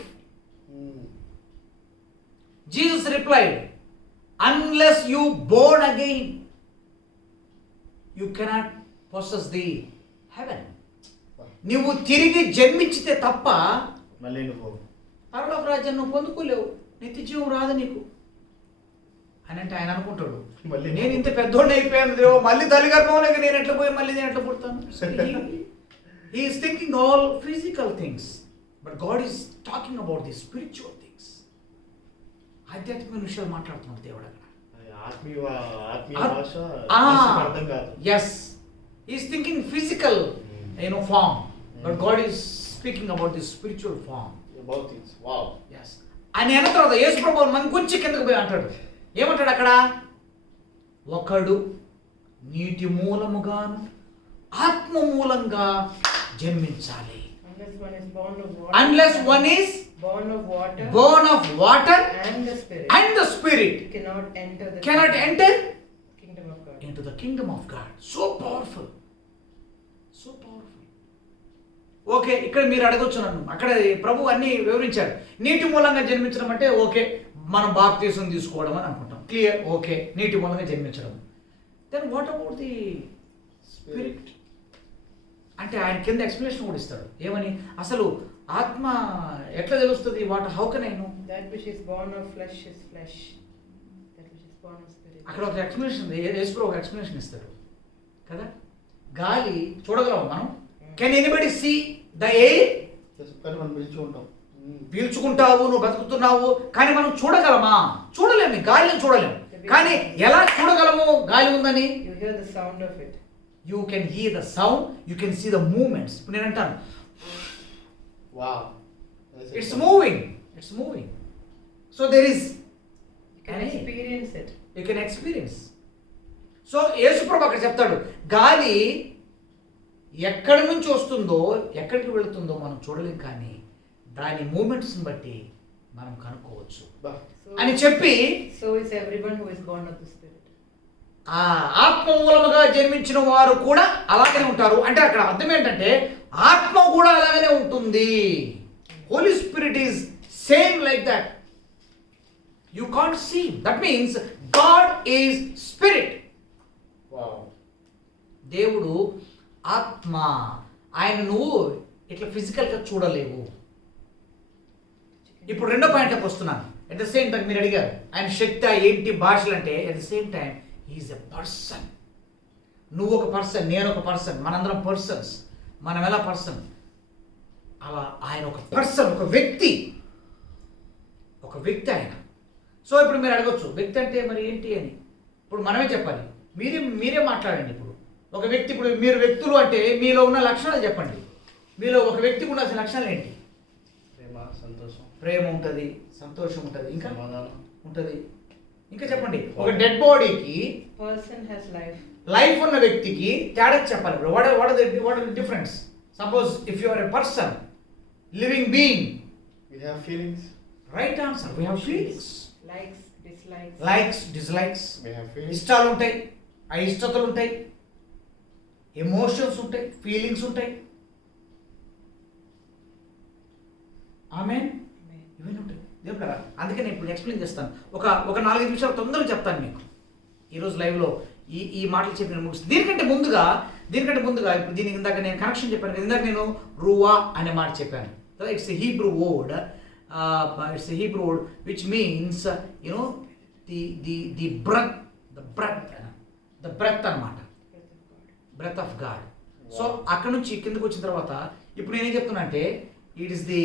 Jesus replied, unless you born again, you cannot possess the heaven. నువ్వు తిరిగి జన్మించితే తప్ప మళ్ళీ నువ్వు పరలోక రాజ్యం నువ్వు పొందుకోలేవు, నిత్య జీవం రాదు నీకు అని అంటే ఆయన అనుకుంటాడు, మళ్ళీ నేను ఇంత పెద్దోడిని అయిపోయాను దేవో, మళ్ళీ తల్లి గర్భంలోకి నేను ఎట్లా పోయి మళ్ళీ నేను ఎట్లా పుడతాను? He's thinking all physical things, but God is talking about the spiritual things. ఆధ్యాత్మిక విషయాలు మాట్లాడుతున్నాడు దేవుడు అక్కడ. ఆత్మీయ భాష అర్థం కాదు. Yes, he's thinking physical form, but God is speaking about the spiritual form. Both things. Wow. Yes. అని అన్న తర్వాత యేసు ప్రభువు మనం కొంచెం కిందకు పోయి అంటాడు. ఏమంటాడు అక్కడ? ఒకడు నీటి మూలముగాను ఆత్మ మూలంగా జన్మించాలి. Unless one is born of water, and the spirit, cannot enter kingdom of God. into the kingdom of God. So powerful. So powerful. Okay, ఇక్కడ మీరు అడగొచ్చు నన్ను, అక్కడ ప్రభు అన్ని వివరించాడు. నీటి మూలంగా జన్మించడం అంటే ఓకే, మనం బాప్తీసం తీసుకోవడం అని అనుకుంటాం, క్లియర్, ఓకే, నీటి మూలంగా జన్మించడం. Then what about the spirit అంటే ఆయన కింద ఎక్స్ప్లెనేషన్ కూడా ఇస్తాడు. ఏమని? అసలు ఆత్మ ఎట్లా తెలుస్తుంది? What how can I know? That which is born of flesh is flesh. That which is born of spirit. అక్కడ ఒక ఎక్స్ప్లెనేషన్, యేసు ఒక ఎక్స్ప్లెనేషన్ ఇస్తాడు కదా. గాలి చూడగలం మనం. Can anybody see the air? మనం పిలుచుకుంటాం, పీల్చుకుంటావు, నువ్వు బతుకుతున్నావు, కానీ మనం చూడగలమా? చూడలేము, గాలిని చూడలేము. కానీ ఎలా చూడగలము గాలి ఉందని? You hear the sound of it. You can hear the sound, you can see the movements. ఇప్పుడు నేను అంటాను, wow, it's moving. So there is, You can experience it. you can experience. So యేసుప్రభు అక్కడ చెప్తాడు, గాలి ఎక్కడి నుంచి వస్తుందో ఎక్కడికి వెళుతుందో మనం చూడలేం, కానీ దాని మూమెంట్స్ని బట్టి మనం కనుక్కోవచ్చు అని చెప్పి, So is everyone who is born of the spirit. ఆ ఆత్మ మూలముగా జన్మించిన వారు కూడా అలాగనే ఉంటారు. అంటే అక్కడ అర్థం ఏంటంటే ఆత్మ కూడా అలాగనే ఉంటుంది. Holy Spirit is same like that. You can't see. That means God is spirit. Wow. దేవుడు ఆత్మ. ఆయన నువ్వు ఇట్లా ఫిజికల్గా చూడలేవు. ఇప్పుడు రెండో పాయింట్లోకి వస్తున్నాను. అట్ ద సేమ్ టైం మీరు అడిగారు ఆయన శక్తి ఏంటి భాషలు అంటే, at the same time he is a person. నువ్వు ఒక పర్సన్, నేను ఒక పర్సన్, మనందరం పర్సన్స్. మనం ఎలా పర్సన్, అలా ఆయన ఒక పర్సన్, ఒక వ్యక్తి. ఒక వ్యక్తి ఆయన. సో ఇప్పుడు మీరు అడగొచ్చు వ్యక్తి అంటే మరి ఏంటి అని. ఇప్పుడు మనమే చెప్పాలి. మీరే మాట్లాడండి. ఇప్పుడు ఒక వ్యక్తి, ఇప్పుడు మీరు వ్యక్తులు అంటే మీలో ఉన్న లక్షణాలు చెప్పండి. మీలో ఒక వ్యక్తికి ఉండాల్సిన లక్షణాలు ఏంటి? ప్రేమ, సంతోషం. ప్రేమ ఉంటుంది, సంతోషం ఉంటుంది, ఇంకా సమాధానం ఉంటుంది. ఇంకా చెప్పండి. ఒక డెడ్ బాడీకి, Person has life. లైఫ్ ఉన్న వ్యక్తికి తేడా చెప్పాలి. ఇప్పుడు what are the difference? Suppose if you are a person, living being, we have feelings. Right answer. We have feelings, Likes, dislikes. Likes, dislikes. We have feelings. ఇష్టాలు ఉంటాయి, అయిష్టతలు ఉంటాయి, emotions ఉంటాయి, feelings ఉంటాయి. ఆమెన్. Amen. ఇవన్నీ ఉంటాయి దేవుడు కదా. అందుకే నేను ఇప్పుడు ఎక్స్ప్లెయిన్ చేస్తాను. ఒక 4-5 నిమిషాలు తొందరగా చెప్తాను మీకు ఈరోజు లైవ్లో ఈ మాటలు చెప్పి నేను ముగిస్తాను. దీనికంటే ముందుగా ఇప్పుడు దీనికి ఇందాక నేను కనెక్షన్ చెప్పాను కదా. ఇందాక నేను రువా అనే మాట చెప్పాను. It's a Hebrew word. It's a Hebrew word which means the breath అన్నమాట. Breath of God. సో అక్కడ నుంచి కిందకు వచ్చిన తర్వాత ఇప్పుడు నేనేం చెప్తున్నా అంటే it is the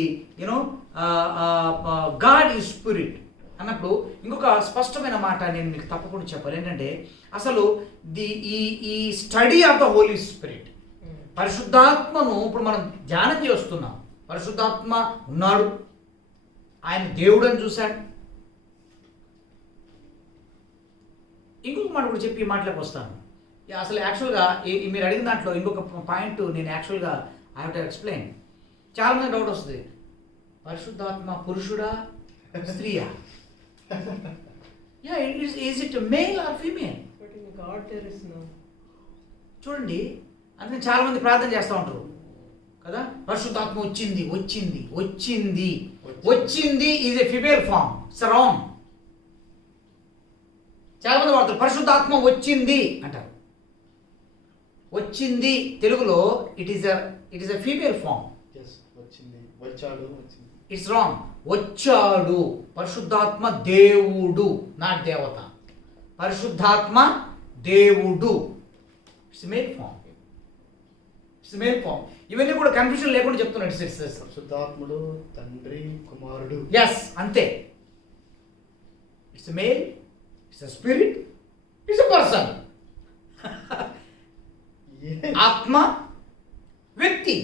God is spirit అన్నప్పుడు ఇంకొక స్పష్టమైన మాట నేను మీకు తప్పకుండా చెప్పాలి. ఏంటంటే అసలు ఈ study of the Holy Spirit, పరిశుద్ధాత్మను ఇప్పుడు మనం ధ్యానం చేస్తున్నాం. పరిశుద్ధాత్మ ఉన్నాడు, ఆయన దేవుడు అని చూశాడు. ఇంకొక మాట కూడా చెప్పి ఈ మాటలోకి వస్తాను. అసలు యాక్చువల్గా మీరు అడిగిన దాంట్లో ఇంకొక పాయింట్ నేను యాక్చువల్గా ఐ హావ్ టు ఎక్స్ప్లెయిన్. చాలా మంది డౌట్ వస్తుంది, పరిశుద్ధాత్మ పురుషుడా స్త్రీయా? Yeah, is it male or female? But in God there is no. చూడండి, అందుకని చాలా మంది ప్రార్థన చేస్తూ ఉంటారు కదా, పరిశుద్ధాత్మ వచ్చింది వచ్చింది వచ్చింది వచ్చింది is a female form. It's wrong. చాలా మంది వాడతారు పరిశుద్ధాత్మ వచ్చింది అంటారు. వచ్చింది తెలుగులో it is a female form. Yes, వచ్చింది, వచ్చాడు, వచ్చింది. It's wrong. వచ్చాడు. పరిశుద్ధాత్మ దేవుడు, నాట్ దేవత. పరిశుద్ధాత్మ దేవుడు. It's male form. It's male form. ఇవన్నీ కూడా కన్ఫ్యూజన్ లేకుండా చెప్తున్నాడు. పరిశుద్ధాత్ముడు, తండ్రి, కుమారుడు. ఎస్, అంతే. It's male, it's spirit, it's person. ఆత్మ, వ్యక్తి.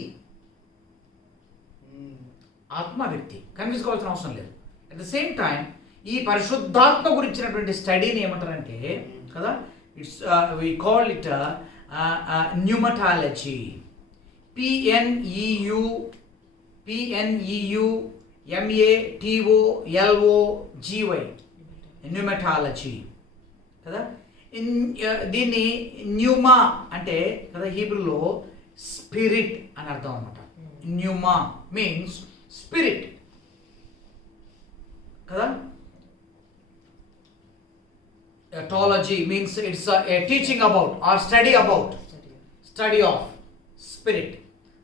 ఆత్మ, వ్యక్తి. కన్ఫ్యూజ్ కావాల్సిన అవసరం లేదు. అట్ ద సేమ్ టైం ఈ పరిశుద్ధాత్మ గురించినటువంటి స్టడీని ఏమంటారంటే కదా, it's we call it pneumatology. PNEUMATOLOGY, pneumatology కదా. దీన్ని న్యూమా అంటే కదా హీబ్రూలో స్పిరిట్ అని అర్థం అనమాట. న్యూమా మీన్స్ స్పిరిట్ కదా. టాలజీ means it's a teaching about or study about, study of spirit.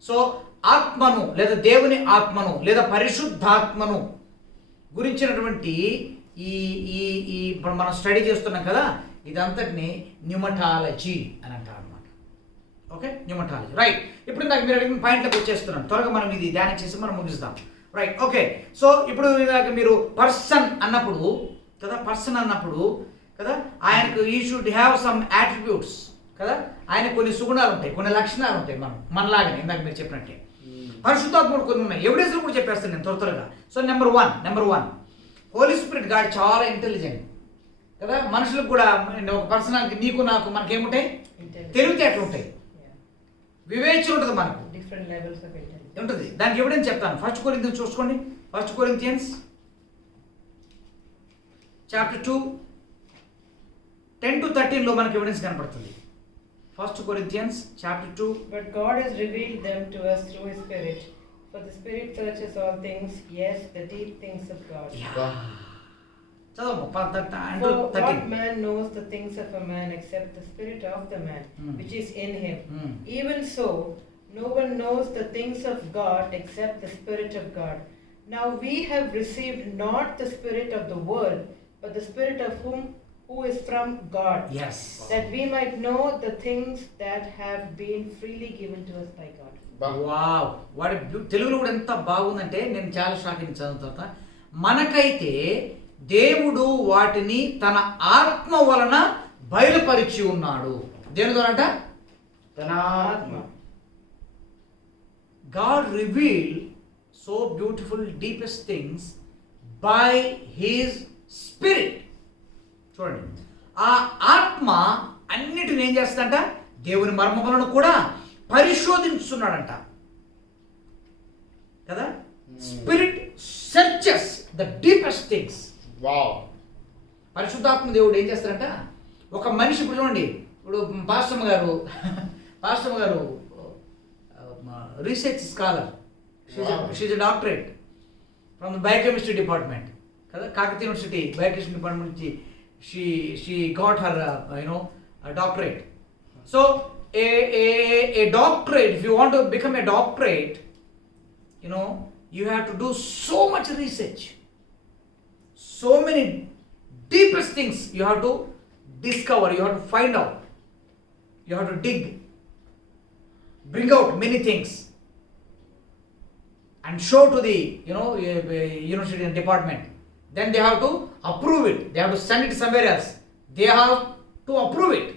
So ఆత్మను లేదా దేవుని ఆత్మను లేదా పరిశుద్ధాత్మను గురించినటువంటి ఈ ఈ ఈ ఇప్పుడు మనం స్టడీ చేస్తున్నాం కదా, ఇదంతటిని న్యూమటాలజీ అని అంటారు అనమాట. Okay, pneumatology. రైట్. ఇప్పుడు నాకు మీరు అడిగిన పాయింట్లకు వచ్చేస్తున్నాను. త్వరగా మనం ఇది ధ్యానం చేసి మనం ముగిస్తాం. రైట్. ఓకే. సో ఇప్పుడు మీరు పర్సన్ అన్నప్పుడు కదా, పర్సన్ అన్నప్పుడు కదా ఆయనకు ఈ షుడ్ హ్యావ్ సమ్ యాట్రిబ్యూట్స్ కదా. ఆయన కొన్ని సుగుణాలు ఉంటాయి, కొన్ని లక్షణాలు ఉంటాయి మనలాగానే. ఇందాక మీరు చెప్పినట్టే పరిశుద్ధాత్ముడు కొన్ని ఉన్నాయి. ఎవిడెన్స్లు కూడా చెప్పేస్తాను నేను త్వరగా. So number one Holy Spirit God చాలా ఇంటెలిజెంట్ కదా. మనుషులకు కూడా ఒక పర్సనాలిటీ, నీకు నాకు మనకేముంటాయి, తెలివితేటలు ఉంటాయి, వివేచన ఉంటుంది మనకు, Different levels of intelligence. ఉంటుంది. దానికి ఎవిడెన్స్ చెప్తాను. 1 Corinthians చూసుకోండి. 1 Corinthians chapter 2 10-13 మనకి ఎవిడెన్స్ కనపడుతుంది. 1 Corinthians chapter 2. But God has revealed them to us through His Spirit. For the Spirit searches all things, yes, the deep things of God. చదవము For 13. what man knows the things of a man except the spirit of the man, which is in him? Even so, no one knows the things of God except the Spirit of God. Now we have received not the spirit of the world, but the Spirit of who is from God, Yes. that we might know the things that have been freely given to us by God. Wow, వాడి తెలుగులో కూడా ఎంత బాగుందంటే నేను చాలా shock అయింది చదివిన తర్వాత. మనకైతే దేవుడు వాటిని తన ఆత్మ వలన బయలుపరిచి ఉన్నాడు. దేని ద్వారంట? తన ఆత్మ. God revealed so beautiful deepest things by His Spirit. చూడండి, ఆ ఆత్మ అన్నిటిని ఏం చేస్తుందంట? దేవుని మర్మములను కూడా పరిశోధించున్నాడంట కదా. Spirit searches the deepest things. Wow. పరిశుద్ధాత్మ దేవుడు ఏం చేస్తారంట? ఒక మనిషి ఇప్పుడు చూడండి, ఇప్పుడు పాస్టమ్ గారు research scholar, she's a doctorate from the biochemistry department కదా, కాకతీయ యూనివర్సిటీ బయోకెమిస్ట్రీ డిపార్ట్మెంట్ నుంచి she got her doctorate. So a doctorate, if you want to become a doctorate, you have to do so much research, so many deepest things you have to discover, you have to find out, you have to dig, bring out many things and show to the university and department. Then they have to approve it, they have to send it somewhere else, they have to approve it.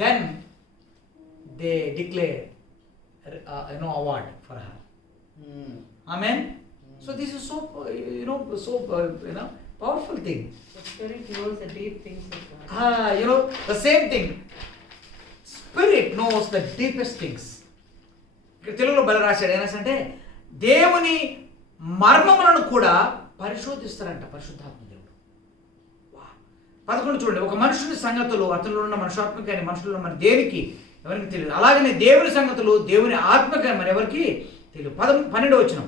Then they declare award for her. Amen. So this is so powerful thing. The Spirit knows the deep things of God. The same thing. Spirit knows the deepest things. ఇక్కడ తెలుగులో బల రాశాడు ఏనంటే దేవుని మర్మములను కూడా పరిశోధిస్తారంట పరిశుద్ధాత్మ దేవుడు. 11 చూడండి, ఒక మనుషుని సంగతులు అతనిలో ఉన్న మనుషాత్మక అని మనుషుల్లో మన దేనికి ఎవరికి తెలియదు, అలాగనే దేవుని సంగతులు దేవుని ఆత్మక మన ఎవరికి తెలియదు. 12 వచనం,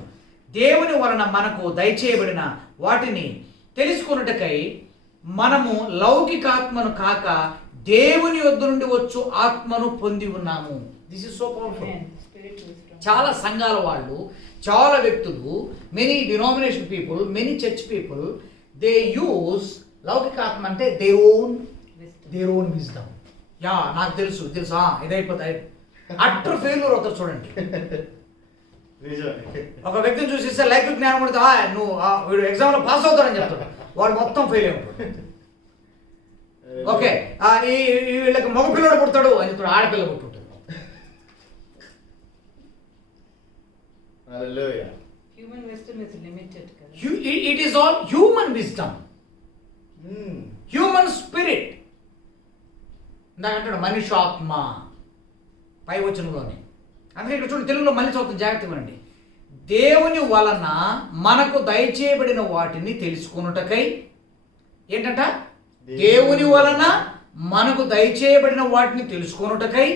దేవుని వలన మనకు దయచేయబడిన వాటిని తెలుసుకొనుటకై మనము లౌకికాత్మను కాక దేవుని యొద్ద నుండి వచ్చు ఆత్మను పొంది ఉన్నాము. This is so powerful. చాలా సంఘాల వాళ్ళు, చాలా వ్యక్తులు, many denomination people, many church people, they use లౌకికాత్మ అంటే దేర్ ఓన్ విజ్డమ్. నాకు తెలుసు ఇదైపోతాయి, అట్టర్ ఫెయిల్యూర్ అవుతారు. చూడండి, ఒక వ్యక్తిని చూసిస్తే లైఫ్ జ్ఞానం పడితే నువ్వు వీడు ఎగ్జామ్లో పాస్ అవుతాడని చెప్తాడు, వాడు మొత్తం ఫెయిల్ అయిపోతాడు. ఓకే, వీళ్ళకి మగపిల్లడు పుడతాడు అని చెప్తాడు, ఆడపిల్ల పుట్టుంటాడు. Human wisdom is limited. It is all human wisdom. Human spirit. ఇందాకంటాడు మనుష్యాత్మ పై వచనంలోనే. అందుకే ఇక్కడ చూడండి, తెలుగులో మళ్ళీ చదువుతుంది, జాగ్రత్తగా వినండి. దేవుని వలన మనకు దయచేయబడిన వాటిని తెలుసుకొనుటకై, ఏంటంట? దేవుని వలన మనకు దయచేయబడిన వాటిని తెలుసుకొనుటకై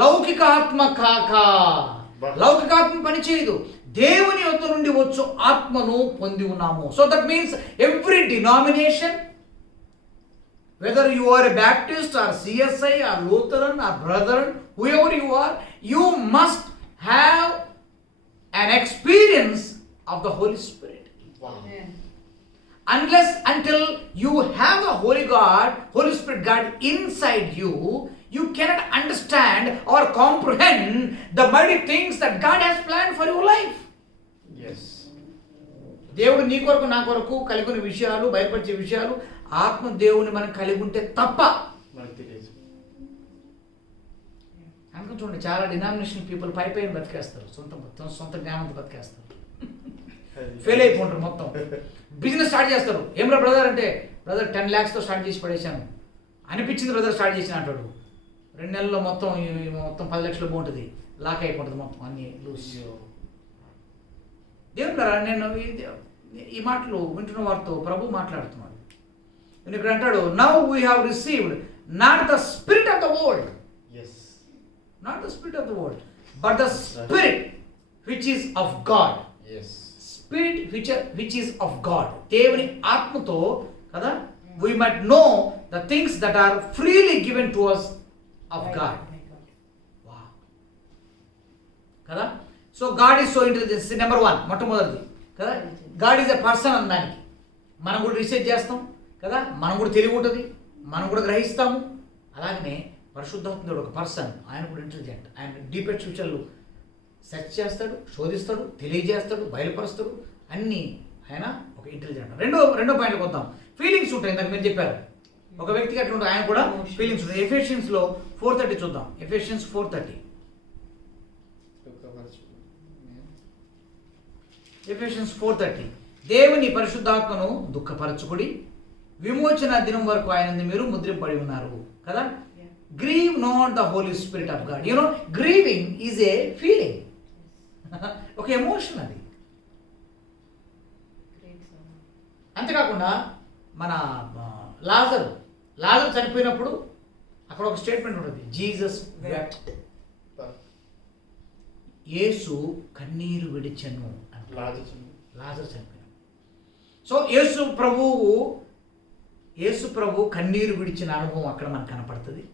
లౌకికాత్మ కాక, లౌకికాత్మ పని చేయదు, దేవుని యొద్ద నుండి వచ్చు ఆత్మను పొంది ఉన్నాము. So that means every denomination, whether you are a Baptist or CSI or Lutheran or Brethren, whoever you are, you must have an experience of the Holy Spirit. Wow. Until you have the Holy Spirit God inside you, you cannot understand or comprehend the mighty things that God has planned for your life. Yes. దేవుడు నీ కొరకు నా కొరకు కలిగిన విషయాలు, బయలుపరిచే విషయాలు, ఆత్మ దేవుని మనం కలిగి ఉంటే తప్ప మనకు తెలియదు. అందుకని చూడండి, చాలా డినామినేషన్ పీపుల్ పై బతికేస్తారు, సొంత జ్ఞానంతో బతికేస్తారు, ఫెయిల్ అయిపోంటారు మొత్తం. బిజినెస్ స్టార్ట్ చేస్తారు, ఏమరా బ్రదర్ అంటే, బ్రదర్ 10 lakhsతో స్టార్ట్ చేసి పడేశాను అనిపించింది, బ్రదర్ స్టార్ట్ చేసిన అంటాడు. 2 నెలల్లో మొత్తం 10 లక్షలు బాగుంటుంది, లాక్ అయిపోతుంది మొత్తం, అన్ని లూజ్. దేవుడు నేను ఈ మాటలు వింటున్న వారితో ప్రభు మాట్లాడుతున్నాడు. ఇక్కడ అంటాడు, now we have received not the spirit of the world, yes, not the spirit of the world, but the spirit which is of God. Yes, spirit which is of God, దేవుని ఆత్మతో కదా, we might know the things that are freely given to us of God. Wow. కదా, so God is so intelligence. Number 1 మొట్టమొదటిది కదా, God is a person అనడానికి మనం కూడా research చేస్తాం కదా, మనం కూడా తెలివి ఉంటుంది, మనం కూడా గ్రహిస్తాము. అలాగనే పరిశుద్ధాత్ముడు ఒక పర్సన్, ఆయన కూడా ఇంటెలిజెంట్. ఆయన డీపెస్ట్ ఫ్యూచర్లు సెర్చ్ చేస్తాడు, శోధిస్తాడు, తెలియజేస్తాడు, బయలుపరుస్తాడు, అన్నీ ఆయన ఒక ఇంటెలిజెంట్. రెండో పాయింట్కి వద్దాం. ఫీలింగ్స్ ఉంటాయి, ఇందాక మీరు చెప్పారు ఒక వ్యక్తికి అట్లా ఉంటుంది, ఆయన కూడా ఫీలింగ్స్ ఉంటాయి. ఎఫెషియన్స్లో 4:30 చూద్దాం. ఎఫెషియన్స్ 4:30. ఎఫెషియన్స్ 4:30. దేవుని పరిశుద్ధాత్మను దుఃఖపరచుకుడి, విమోచన దినం వరకు ఆయన మీరు ముద్రింపడి ఉన్నారు కదా. Grieve not the Holy Spirit of God. You know grieving is a feeling, ఒక ఎమోషన్ అది. అంతేకాకుండా మన లాజరు చనిపోయినప్పుడు అక్కడ ఒక స్టేట్మెంట్ ఉంటుంది, జీసస్ వెప్ట్. యేసు కన్నీరు విడిచెను అని. లాజరు చనిపోయిన. సో యేసు ప్రభు కన్నీరు విడిచిన అనుభవం అక్కడ మనకు కనపడుతుంది.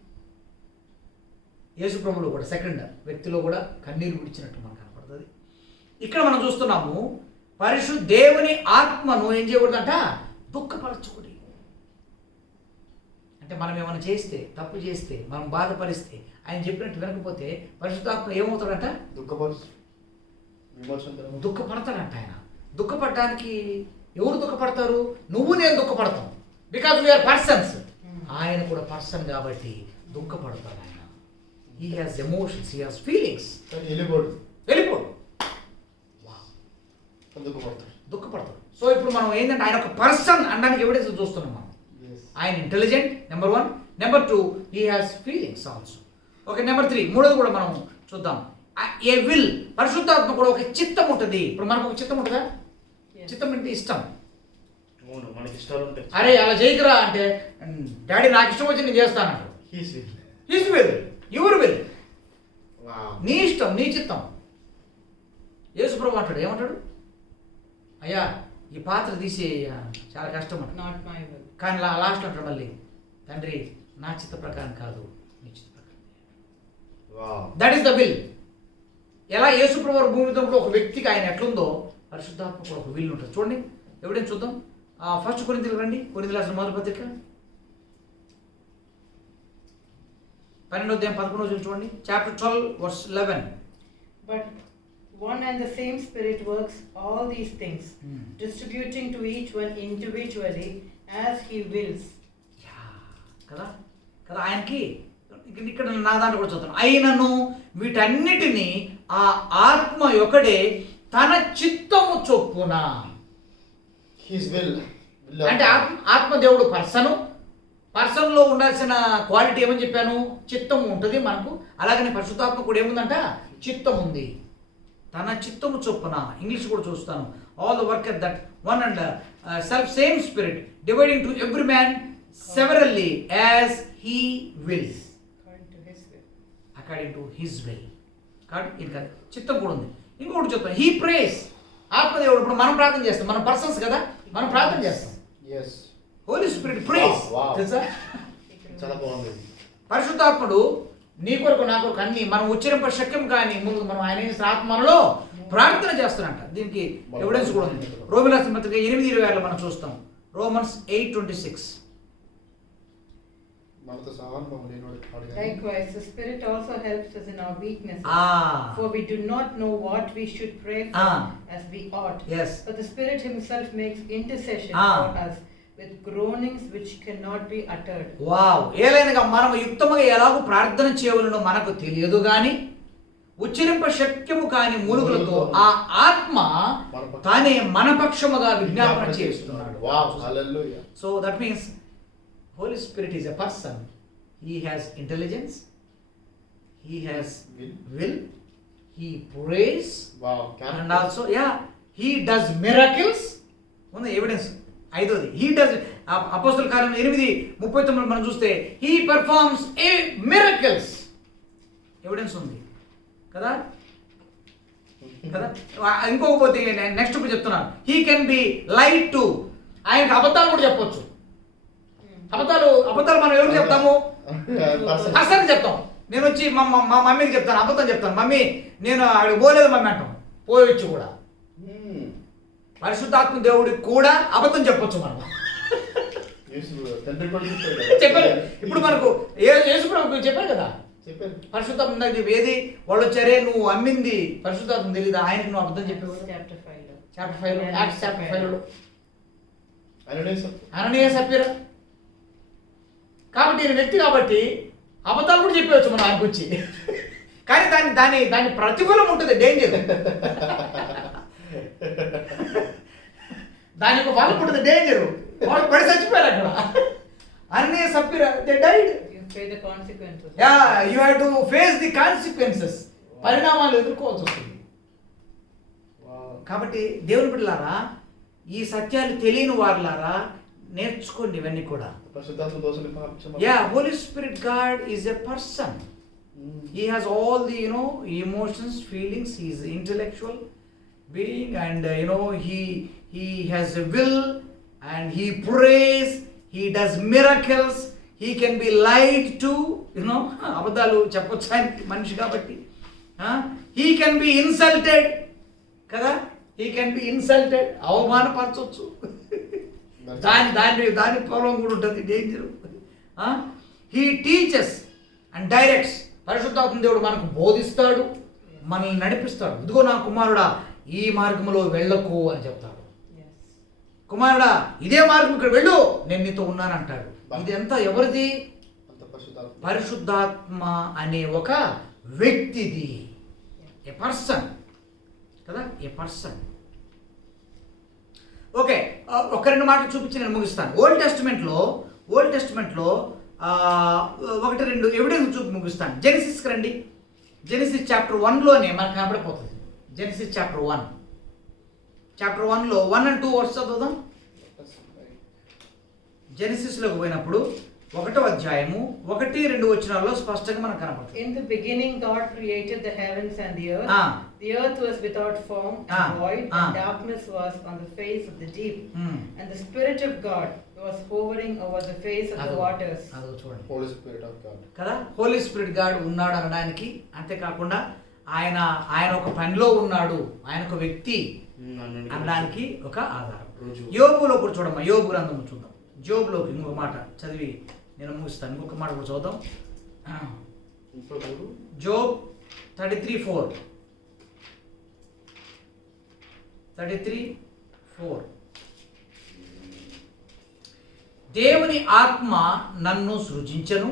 యేసు ప్రభులో కూడా సెకండ్ వ్యక్తిలో కూడా కన్నీరు విడిచినట్టు మనకు కనపడుతుంది. ఇక్కడ మనం చూస్తున్నాము దేవుని ఆత్మను ఏం చేయకూడదంట, దుఃఖపరచకూడదు. అంటే మనం ఏమైనా చేస్తే, తప్పు చేస్తే, మనం బాధపరిస్తే, ఆయన చెప్పినట్టు వినకపోతే పరిశుద్ధాత్మ ఏమవుతాడంట, దుఃఖపడతాడంట. ఆయన దుఃఖపడడానికి ఎవరు దుఃఖపడతారు? నువ్వు నేను దుఃఖపడతాం, బికాజ్ వీఆర్ పర్సన్స్. ఆయన కూడా పర్సన్ కాబట్టి దుఃఖపడతాడు. ఆయన he has emotions, he has feelings. వెళ్ళిపోడు, దుఃఖపడతాడు. సో ఇప్పుడు మనం ఏంటంటే ఆయన ఒక పర్సన్ అనడానికి ఎవిడెన్స్ చూస్తున్నాం మనం. ఆయన intelligent number 1, number 2 he has feelings also. Okay, number 3 మూడోది కూడా మనం చూద్దాం. ఏ విల్, పరిశుద్ధాత్మ కూడా ఒక చిత్తం ఉంటుంది. ఇప్పుడు మనకు ఒక చిత్తం ఉంటుందా? చిత్తం అంటే ఇష్టం. మనకి ఇష్టాలు ఉంటాయి. అరే అలా చేయకురా అంటే, డాడీ నాకు ఇష్టం వచ్చి నేను చేస్తానంటాడు. హిస్ విల్, యువర్ విల్, నీ ఇష్టం, నీ చిత్తం. యేసుప్రభు అంటాడు, ఏమంటాడు? అయ్యా ఈ పాత్ర తీసి చాలా కష్టం అంట. కానీ లాస్ట్ అంటాడు మళ్ళీ, తండ్రి నా చిత్త ప్రకారం కాదు, నీ చిత్త ప్రకారం. That is the will. ఎలా యేసుప్రభు భూమి మీద ఒక వ్యక్తికి ఆయన ఎట్లుందో పరిశుద్ధాత్మ కూడా ఒక విల్ ఉంటుంది. చూడండి ఎవిడెన్స్ చూద్దాం. 1 కొరింథీయులకు రండి. కొరింథీయులకు రాసిన మొదటి పత్రిక 12:11 చూడండి. Chapter 12:11. But one and the same Spirit works all these things, distributing to each one individually as He wills. కదా కదా ఆయనకి ఇక్కడ నా దాంట్లో కూడా చూద్దాం. అయినను వీటన్నిటినీ ఆ ఆత్మ ఒకడే తన చిత్తము చొప్పున. అంటే ఆత్మదేవుడు పర్సన్లో ఉండాల్సిన క్వాలిటీ ఏమని చెప్పాను? చిత్తం ఉంటుంది మనకు. అలాగనే పరిశుద్ధాత్మ కూడా ఏముందంట? చిత్తం ఉంది. తన చిత్తము చొప్పున. ఇంగ్లీష్ కూడా చూస్తాను. All the worketh that one and selfsame spirit dividing to every man severally as he wills, according to his will. కాబట్టి ఇంకా చిత్తం కూడా ఉంది. ఇంకొకటి చెప్తాను, హీ ప్రేస్. ఆత్మదేవుడు, ఇప్పుడు మనం ప్రార్థన చేస్తాం, మనం పర్సన్స్ కదా, మనం ప్రార్థన చేస్తాం. Holy Spirit prays. తెలుసా? చాలా బాగుంది. పరిశుద్ధాత్ముడు నీ కొరకు నా కొరకు అన్ని మనం ఉచ్చరింప శక్యం కానీ ముందు మనం ఆయన ఆత్మలో ప్రార్థన చేస్తానంట. దీనికి ఎవిడెన్స్ కూడా ఉంది. రోమీయులకు రాసిన పత్రిక 8:26 మనం చూస్తాం. Romans 8:26. Likewise, the Spirit also helps us in our weaknesses. For we do not know what we should pray for as we ought. Yes. But the Spirit Himself makes intercession for us with groanings which cannot be uttered. Wow! ఏలైనగా మనం యుక్తముగా ఎలాగూ ప్రార్థన చేయవలెనో మనకు తెలియదు గాని ఉచ్చరింప శక్యము కాని మూలుగులతో ఆ ఆత్మ తానే మన పక్షముగా విజ్ఞాపన చేస్తున్నాడు. Wow! Hallelujah. So that means Holy Spirit is a person. He has intelligence. He has will. He prays. Wow. And also, he does miracles. On the evidence, ఐదోది హీ డస్. అపోస్తల కార్యం 8:39 మనం చూస్తే he performs A miracles. Evidence ఉంది కదా కదా. ఇంకొకటి next ఇప్పుడు చెప్తున్నాను, he can be light to. ఆయనకు అబద్ధాలు కూడా చెప్పొచ్చు. అబద్ధాలు మనం ఎవరికి చెప్తాము? అసలు చెప్తాం. నేను వచ్చి మా మమ్మీకి చెప్తాను, అబద్ధం చెప్తాను, మమ్మీ నేను అక్కడికి పోలేదు మమ్మీ అంటాం, పోయొచ్చు కూడా. పరిశుద్ధాత్మ దేవుడికి కూడా అబద్ధం చెప్పొచ్చు మనం. చెప్పారు ఇప్పుడు మనకు యేసుప్రభువు చెప్పారు కదా, పరిశుద్ధాత్మ ఏది వాళ్ళు వచ్చారే నువ్వు అమ్మింది పరిశుద్ధాత్మ తెలీదా, ఆయనకు నువ్వు అబద్ధం చెప్పేవాడు. చాప్టర్ 5 అననీయ సప్పీరా. కాబట్టి ఈయన వ్యక్తి కాబట్టి అబద్ధాలు కూడా చెప్పవచ్చు మనం ఆయనకు వచ్చి. కానీ దాని ప్రతిఫలం ఉంటుంది, డేంజర్. దానికి ఫలం ఉంటుంది, డేంజర్. వాళ్ళు పడి చచ్చిపోయారు అక్కడ. Ananias Sapphira they died. You have to face the consequences. పరిణామాలు ఎదుర్కోవాల్సి వస్తుంది. కాబట్టి దేవుని బిడ్డలారా, ఈ సత్యాలు తెలియని వారులారా నేర్చుకోండి ఇవన్నీ కూడా. Holy Spirit God is a person. He has all the emotions, feelings. He is intellectual being, and he has a will, and he prays, he does miracles, he can be lied to, అబద్ధాలు చెప్పొచ్చు ఆయన మనిషి కాబట్టి. He can be insulted కదా, he can be insulted, అవమానపరచవచ్చు. దాని problem కూడా ఉంటుంది, danger. He teaches and directs. పరిశుద్ధాత్మ దేవుడు మనకు బోధిస్తాడు, మనల్ని నడిపిస్తాడు. ఇదిగో నా కుమారుడా ఈ మార్గంలో వెళ్ళకు అని చెప్తాడు. కుమారుడా ఇదే మార్గం ఇక్కడ వెళ్ళు, నేను నీతో ఉన్నానంటాడు. ఇది ఎంత ఎవరిది? పరిశుద్ధాత్మ అనే ఒక వ్యక్తిది. ఏ పర్సన్ కదా, ఏ పర్సన్. ఓకే, ఒక 2 మాటలు చూపించి నేను ముగిస్తాను. ఓల్డ్ టెస్టిమెంట్లో 1-2 ఎవిడెన్స్ చూపి ముగిస్తాను. జెనసిస్కి రండి. జెనసిస్ చాప్టర్ 1లోనే మనకు కనపడిపోతుంది. జెనసిస్ చాప్టర్ 1లో 1 and 2 వర్డ్స్ చదువుదాం. జెనసిస్లోకి పోయినప్పుడు 1వ అధ్యాయము 1-2 వచనాల్లో స్పష్టంగా మనకు కనపడుతుంది. In the beginning God created the heavens and the earth. The earth was without form and void, and darkness was on the face of the deep. And the Spirit of God was hovering over the face of the waters. అదో చూడండి, Holy Spirit of God కదా. Holi Spirit God ఉన్నాడు అనడానికి, అంతేకాకుండా ఆయన ఒక పనిలో ఉన్నాడు, ఆయన ఒక వ్యక్తి అనడానికి ఒక ఆధారం. యోబులో కూడా చూడమ్మా, యోబు గ్రంథం చూద్దాం. జోబులోకి ఇంకొక మాట చదివి నేను ముగిస్తాను. ఇంకొక మాట కూడా చదువుదాం. జోబ్ 33:4 దేవుని ఆత్మ నన్ను సృజించను,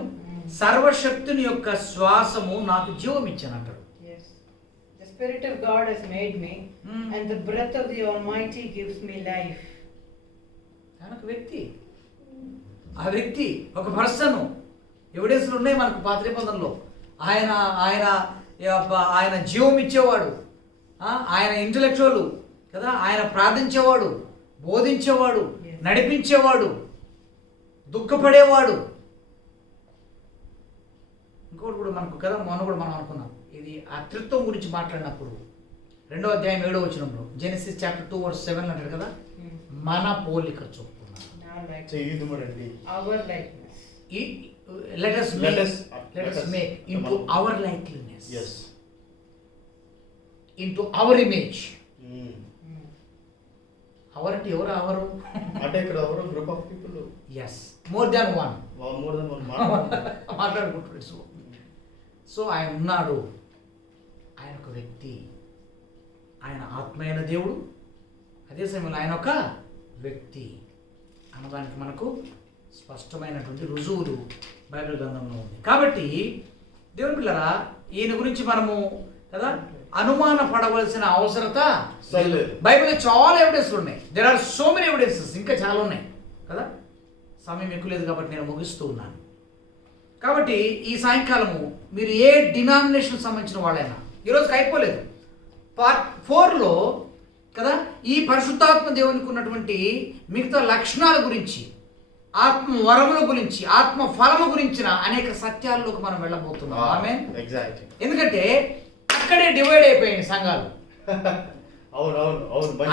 సర్వశక్తుని యొక్క శ్వాసము నాకు జీవం ఇచ్చాను అంటాడు. The Spirit of God has made me, and the breath of the Almighty gives me life. ఒక వ్యక్తి, ఆ వ్యక్తి ఒక పర్సన్. ఎవిడెన్స్లు ఉన్నాయి మనకు పాత నిబంధనలో. ఆయన జీవం ఇచ్చేవాడు, ఆయన ఇంటలెక్చువల్ కదా, ఆయన ప్రార్థించేవాడు, బోధించేవాడు, నడిపించేవాడు, దుఃఖపడేవాడు. ఇంకోటి కూడా మనకు కదా, మొన్న కూడా మనం అనుకున్నాం, ఇది ఆ త్రిత్వం గురించి మాట్లాడినప్పుడు 2వ అధ్యాయం 7వ వచనంలో జెనసిస్ చాప్టర్ 2:7 అంటాడు కదా, మన పోలిక చొప్పున. Let us make into our likeness. Yes. Into our image. Our అంటే ఎవరు? అవరు అంటే ఇక్కడ ఎవరు? Group of people. yes, more than one. మాట్లాడుకుంటాడు. సో ఆయన ఉన్నాడు, ఆయన ఒక వ్యక్తి, ఆయన ఆత్మైన దేవుడు, అదే సమయంలో ఆయన ఒక వ్యక్తి అన్నదానికి మనకు స్పష్టమైనటువంటి రుజువులు బైబిల్ గ్రంథంలో ఉంది. కాబట్టి దేవుని పిల్లరా, ఈయన గురించి మనము కదా అనుమాన పడవలసిన అవసరత బైబిల్లో చాలా ఎవిడెన్స్లు ఉన్నాయి. There are so many evidences, ఇంకా చాలా ఉన్నాయి కదా. సమయం ఎక్కువ లేదు కాబట్టి నేను ముగిస్తూ ఉన్నాను. కాబట్టి ఈ సాయంకాలము మీరు ఏ డినామినేషన్ సంబంధించిన వాళ్ళైనా, ఈరోజుకి అయిపోలేదు. పార్ట్ 4లో కదా. ఈ పరిశుద్ధాత్మ దేవునికి ఉన్నటువంటి మిగతా లక్షణాల గురించి, ఆత్మ వరముల గురించి, ఆత్మ ఫలము గురించిన అనేక సత్యాల్లోకి మనం వెళ్ళబోతున్నాం. ఆమేన్. ఎగ్జాక్ట్లీ. ఎందుకంటే అక్కడే డివైడ్ అయిపోయాయి సంఘాలు.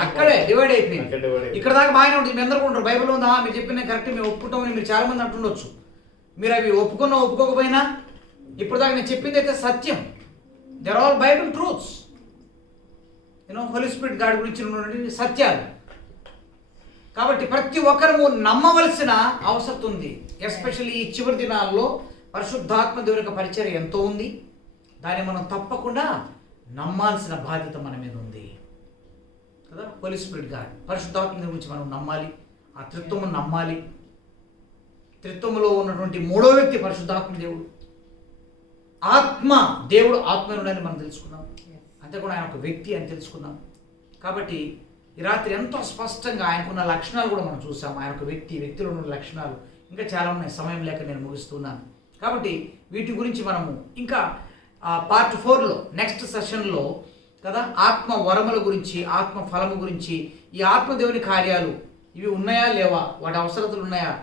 అక్కడే డివైడ్ అయిపోయింది. ఇక్కడ దాకా బాగానే ఉంటుంది, మీ అందరూ ఉంటారు, బైబిల్ ఉందా, మీరు చెప్పిన కరెక్ట్, మేము ఒప్పుకుంటామని మీరు చాలా మంది అంటుండొచ్చు. మీరు అవి ఒప్పుకున్నా ఒప్పుకోకపోయినా ఇప్పుడు దాకా నేను చెప్పింది అయితే సత్యం. They're all Bible truths, Holy Spirit God గురించి ఉన్నటువంటి సత్యాలు. కాబట్టి ప్రతి ఒక్కరము నమ్మవలసిన అవసరం ఉంది. ఎస్పెషల్లీ ఈ చివరి దినాల్లో పరిశుద్ధాత్మ దేవుని యొక్క పరిచయం ఎంతో ఉంది. దాన్ని మనం తప్పకుండా నమ్మాల్సిన బాధ్యత మన మీద ఉంది కదా. హోలీ స్పిరిట్ గాడ్, పరిశుద్ధాత్మ దేవుని గురించి మనం నమ్మాలి, ఆ త్రిత్వము నమ్మాలి. త్రిత్వములో ఉన్నటువంటి మూడో వ్యక్తి పరిశుద్ధాత్మ దేవుడు. ఆత్మ, దేవుడు ఆత్మనుడని మనం తెలుసుకున్నాం. అంతేకాకుండా ఆయన ఒక వ్యక్తి అని తెలుసుకున్నాం. కాబట్టి ఈ రాత్రి ఎంతో స్పష్టంగా ఆయనకున్న లక్షణాలు కూడా మనం చూసాం. ఆయన ఒక వ్యక్తిలో ఉన్న లక్షణాలు ఇంకా చాలా ఉన్నాయి, సమయం లేక నేను ముగిస్తున్నాను. కాబట్టి వీటి గురించి మనము ఇంకా పార్ట్ 4లో నెక్స్ట్ సెషన్లో కదా ఆత్మ వరముల గురించి, ఆత్మ ఫలము గురించి, ఈ ఆత్మదేవుని కార్యాలు ఇవి ఉన్నాయా లేవా, వాటి అవసరతలు ఉన్నాయా,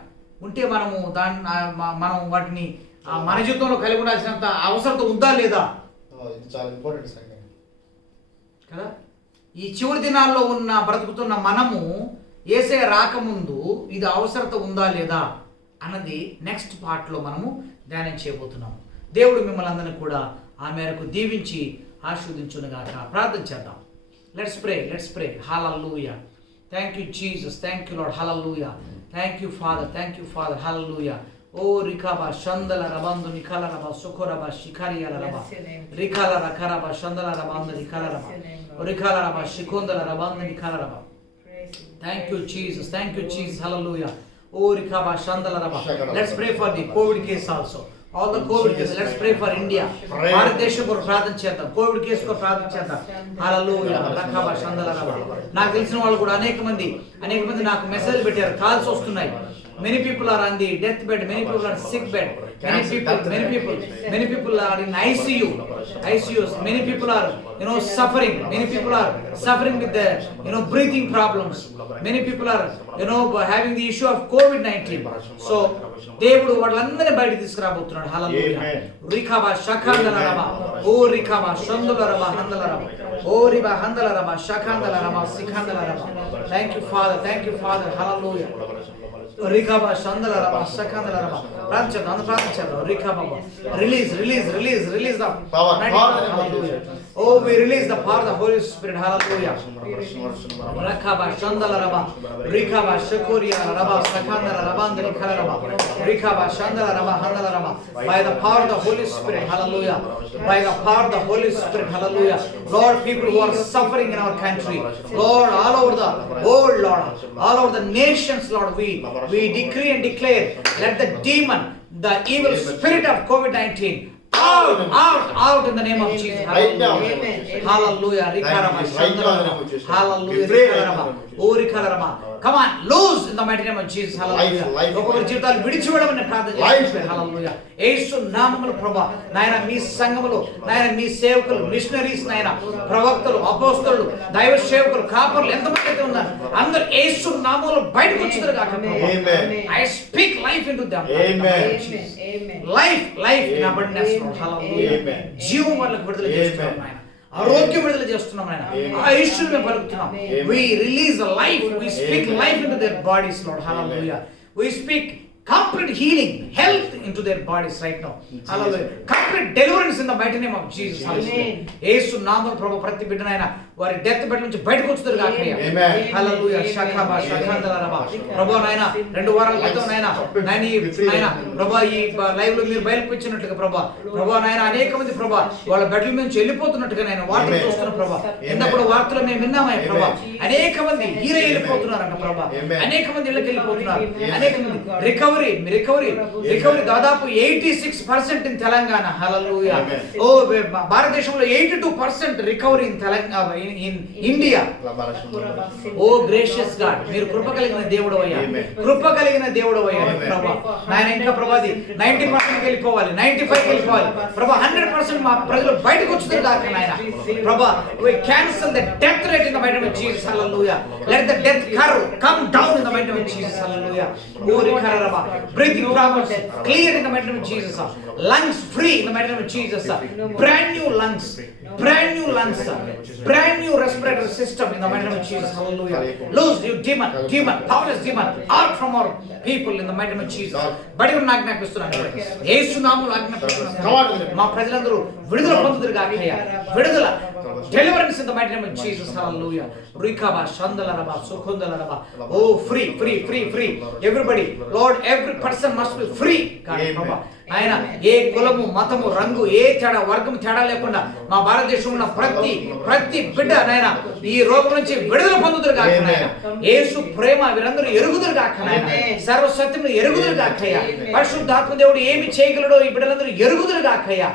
ఉంటే మనము మనం వాటిని మన జీవితంలో కలిగి ఉండాల్సినంత అవసరత ఉందా లేదా, చాలా ఇంపార్టెంట్ కదా. ఈ చివరి దినాల్లో ఉన్న బ్రతుకుతున్న మనము యేసయ్య రాకముందు ఇది అవసరత ఉందా లేదా అన్నది నెక్స్ట్ పార్ట్లో మనము ధ్యానం చేయబోతున్నాము. దేవుడు మిమ్మల్ని అందరినీ కూడా ఆ మేరకు దీవించి ఆశీర్వదించునుగాక. ప్రార్థన చేద్దాం. Let's pray. హల్లెలూయా. Thank you Jesus, thank you Lord. హల్లెలూయా. Thank you Father. హల్లెలూయా. ఓ రికాబా షందల రబందు నిఖల రబ సుఖరబ శిఖరియల రబ రిఖల రఖరబ షందల రబందు నిఖల రబ రిఖల రబ శిఖొందల రబందు నిఖల రబ. Thank you Jesus. Hallelujah. Oh rikaba shandala raba. Let's pray for the COVID case also. All the COVID cases. Let's pray for India. భారతదేశం కొరకు ప్రార్థన చేద్దాం. కోవిడ్ కేసు కొరకు ప్రార్థన చేద్దాం. హల్లెలూయా. రకబా షందల రబా. నాకు తెలిసిన వాళ్ళు కూడా అనేక మంది నాకు మెసేజ్ పెట్టారు, కాల్స్ వస్తున్నాయి. Many people are on the death bed, many people are sick bed, many people are in ICUs, many people are suffering, many people are suffering with the breathing problems, many people are having the issue of COVID-19. So దేవుడు వాళ్ళందరినీ బయటికి తీసుకురాబోతున్నాడు. హల్లెలూయా. రిఖబా షఖందల రబా ఓ రిఖబా షందల రబా హందల రబా ఓ రిబా హందల రబా షఖందల రబా సిఖందల రబా. Thank you Father. Hallelujah. రిఖబా షందల రబా షఖందల రబా. ప్రార్థించండి. రిఖబా release the power. Hallelujah. Oh, we release the power of the Holy Spirit. Hallelujah. Rakaba shandala raba rikaba shakoriya raba sakandala rabandri khala raba rikaba shandala raba handala raba. By the power of the Holy Spirit. Hallelujah. By the power of the Holy Spirit. Hallelujah. Lord, people who are suffering in our country, Lord, all over the world, Lord, all over the nations, Lord, we decree and declare, let the demon, the evil spirit of COVID-19 out in the name of Jesus. Hallelujah. Hallelujah. Come on, loose in the mighty name of Jesus. Hallelujah. ఒక్కొక్కరి జీవితాలు విడిచివేయమని ప్రార్థన చేస్తున్నాను. హల్లెలూయా. యేసు నామములో ప్రభువా, నాయన మీ సంఘములో నాయన మీ సేవకులు, మిషనరీస్, నాయన ప్రవక్తలు, అపోస్తలులు, దైవ సేవకులు, కాపరులు ఎంతమంది అయితే ఉన్నారు అందరూ యేసు నామములో బయటకు వచ్చుదురు గాక. I speak life into them. Life in abundance. Hallelujah. జీవం వాళ్ళకి విడుదల చేస్తున్నాం నాయన, ఆరోగ్యం విడుదల చేస్తున్నాం నాయన, ఆయుష్ను మేము పలుకుతున్నాం. We release the life, we speak life into their bodies, Lord. Hallelujah. We speak complete healing, health into their bodies right now. Hallelujah. Complete deliverance in the mighty name of Jesus. Hallelujah. యేసు నామములో ప్రభు ప్రతి బిడ్డనైనా వారి death bed నుంచి బయటకు వచ్చుదురు గాక. హల్లెలూయా. షఖబా షఖందల రబా. ప్రభువా నాయన 2 వారాల క్రితం నాయన ప్రభువా ఈ లైవ్ లో మీరు బయలుపరిచినట్లుగా ప్రభువా నాయన అనేక మంది ప్రభువా వాళ్ళ బెడ్ల నుంచి వెళ్ళిపోతున్నట్టుగా నాయన వార్తలు చూస్తున్న ప్రభువా. ఎన్నప్పుడు వార్తలు మేము విన్నామయ్య ప్రభువా, అనేక మంది హీరో వెళ్ళిపోతున్నారంట ప్రభువా, అనేక మంది ఇళ్ళకి వెళ్ళిపోతున్నారు, అనేక మంది రికవరీ దాదాపు 86% ఇన్ తెలంగాణ. హల్లెలూయా. ఓ భారతదేశంలో 82% recovery in Telangana in India. O gracious God, మీరు కృప కలిగిన దేవుడు అయ్యా, కృప కలిగిన దేవుడు అయ్యా ప్రభా. నాయన ఇంకా ప్రభాది 90% వెళ్ళిపోవాలి, 95 వెళ్ళిపోవాలి ప్రభా. 100% మా ప్రజలు బయటకు వచ్చుతారు కాక నాయన ప్రభా. we cancel the death rate in the mighty name of Jesus, hallelujah. Let the death curve come down in the mighty name of Jesus, hallelujah. Oh rikaraba, breathing problems clear in the mighty name of Jesus, lungs free in the mighty name of Jesus, brand new lungs, brand new lungs, brand new respiratory system in the mighty name of Jesus, hallelujah. Loose you demon, powerless demon out from our people in the mighty name of Jesus. బడి ఉన్న ఆజ్ఞాపిస్తున్నాను, యేసు నామములో ఆజ్ఞాపిస్తున్నాను. మా ప్రజలందరూ విడుదల పొందుదురు గాక అయ్యా, విడుదల, deliverance in the mighty name of Jesus, hallelujah. Rikaba shandalaraba sukundalaraba. Oh, free everybody, Lord, every person must be free God, Baba. ఆయన ఏ కులము మతము రంగు ఏ తేడా వర్గం తేడా లేకుండా మా భారతదేశంలో ఉన్న ప్రతి బిడ్డ నాయన ఈ రోగం నుంచి విడుదల పొందుదురు గాక నాయన. యేసు ప్రేమ వీరందరూ ఎరుగుదురు గాక నాయన, సర్వసత్యమును ఎరుగుదురు గాకయ్యా. పరిశుద్ధాత్మ దేవుడు ఏమి చేయగలడో ఈ బిడ్డలందరూ ఎరుగుదురు గాకయ్యా.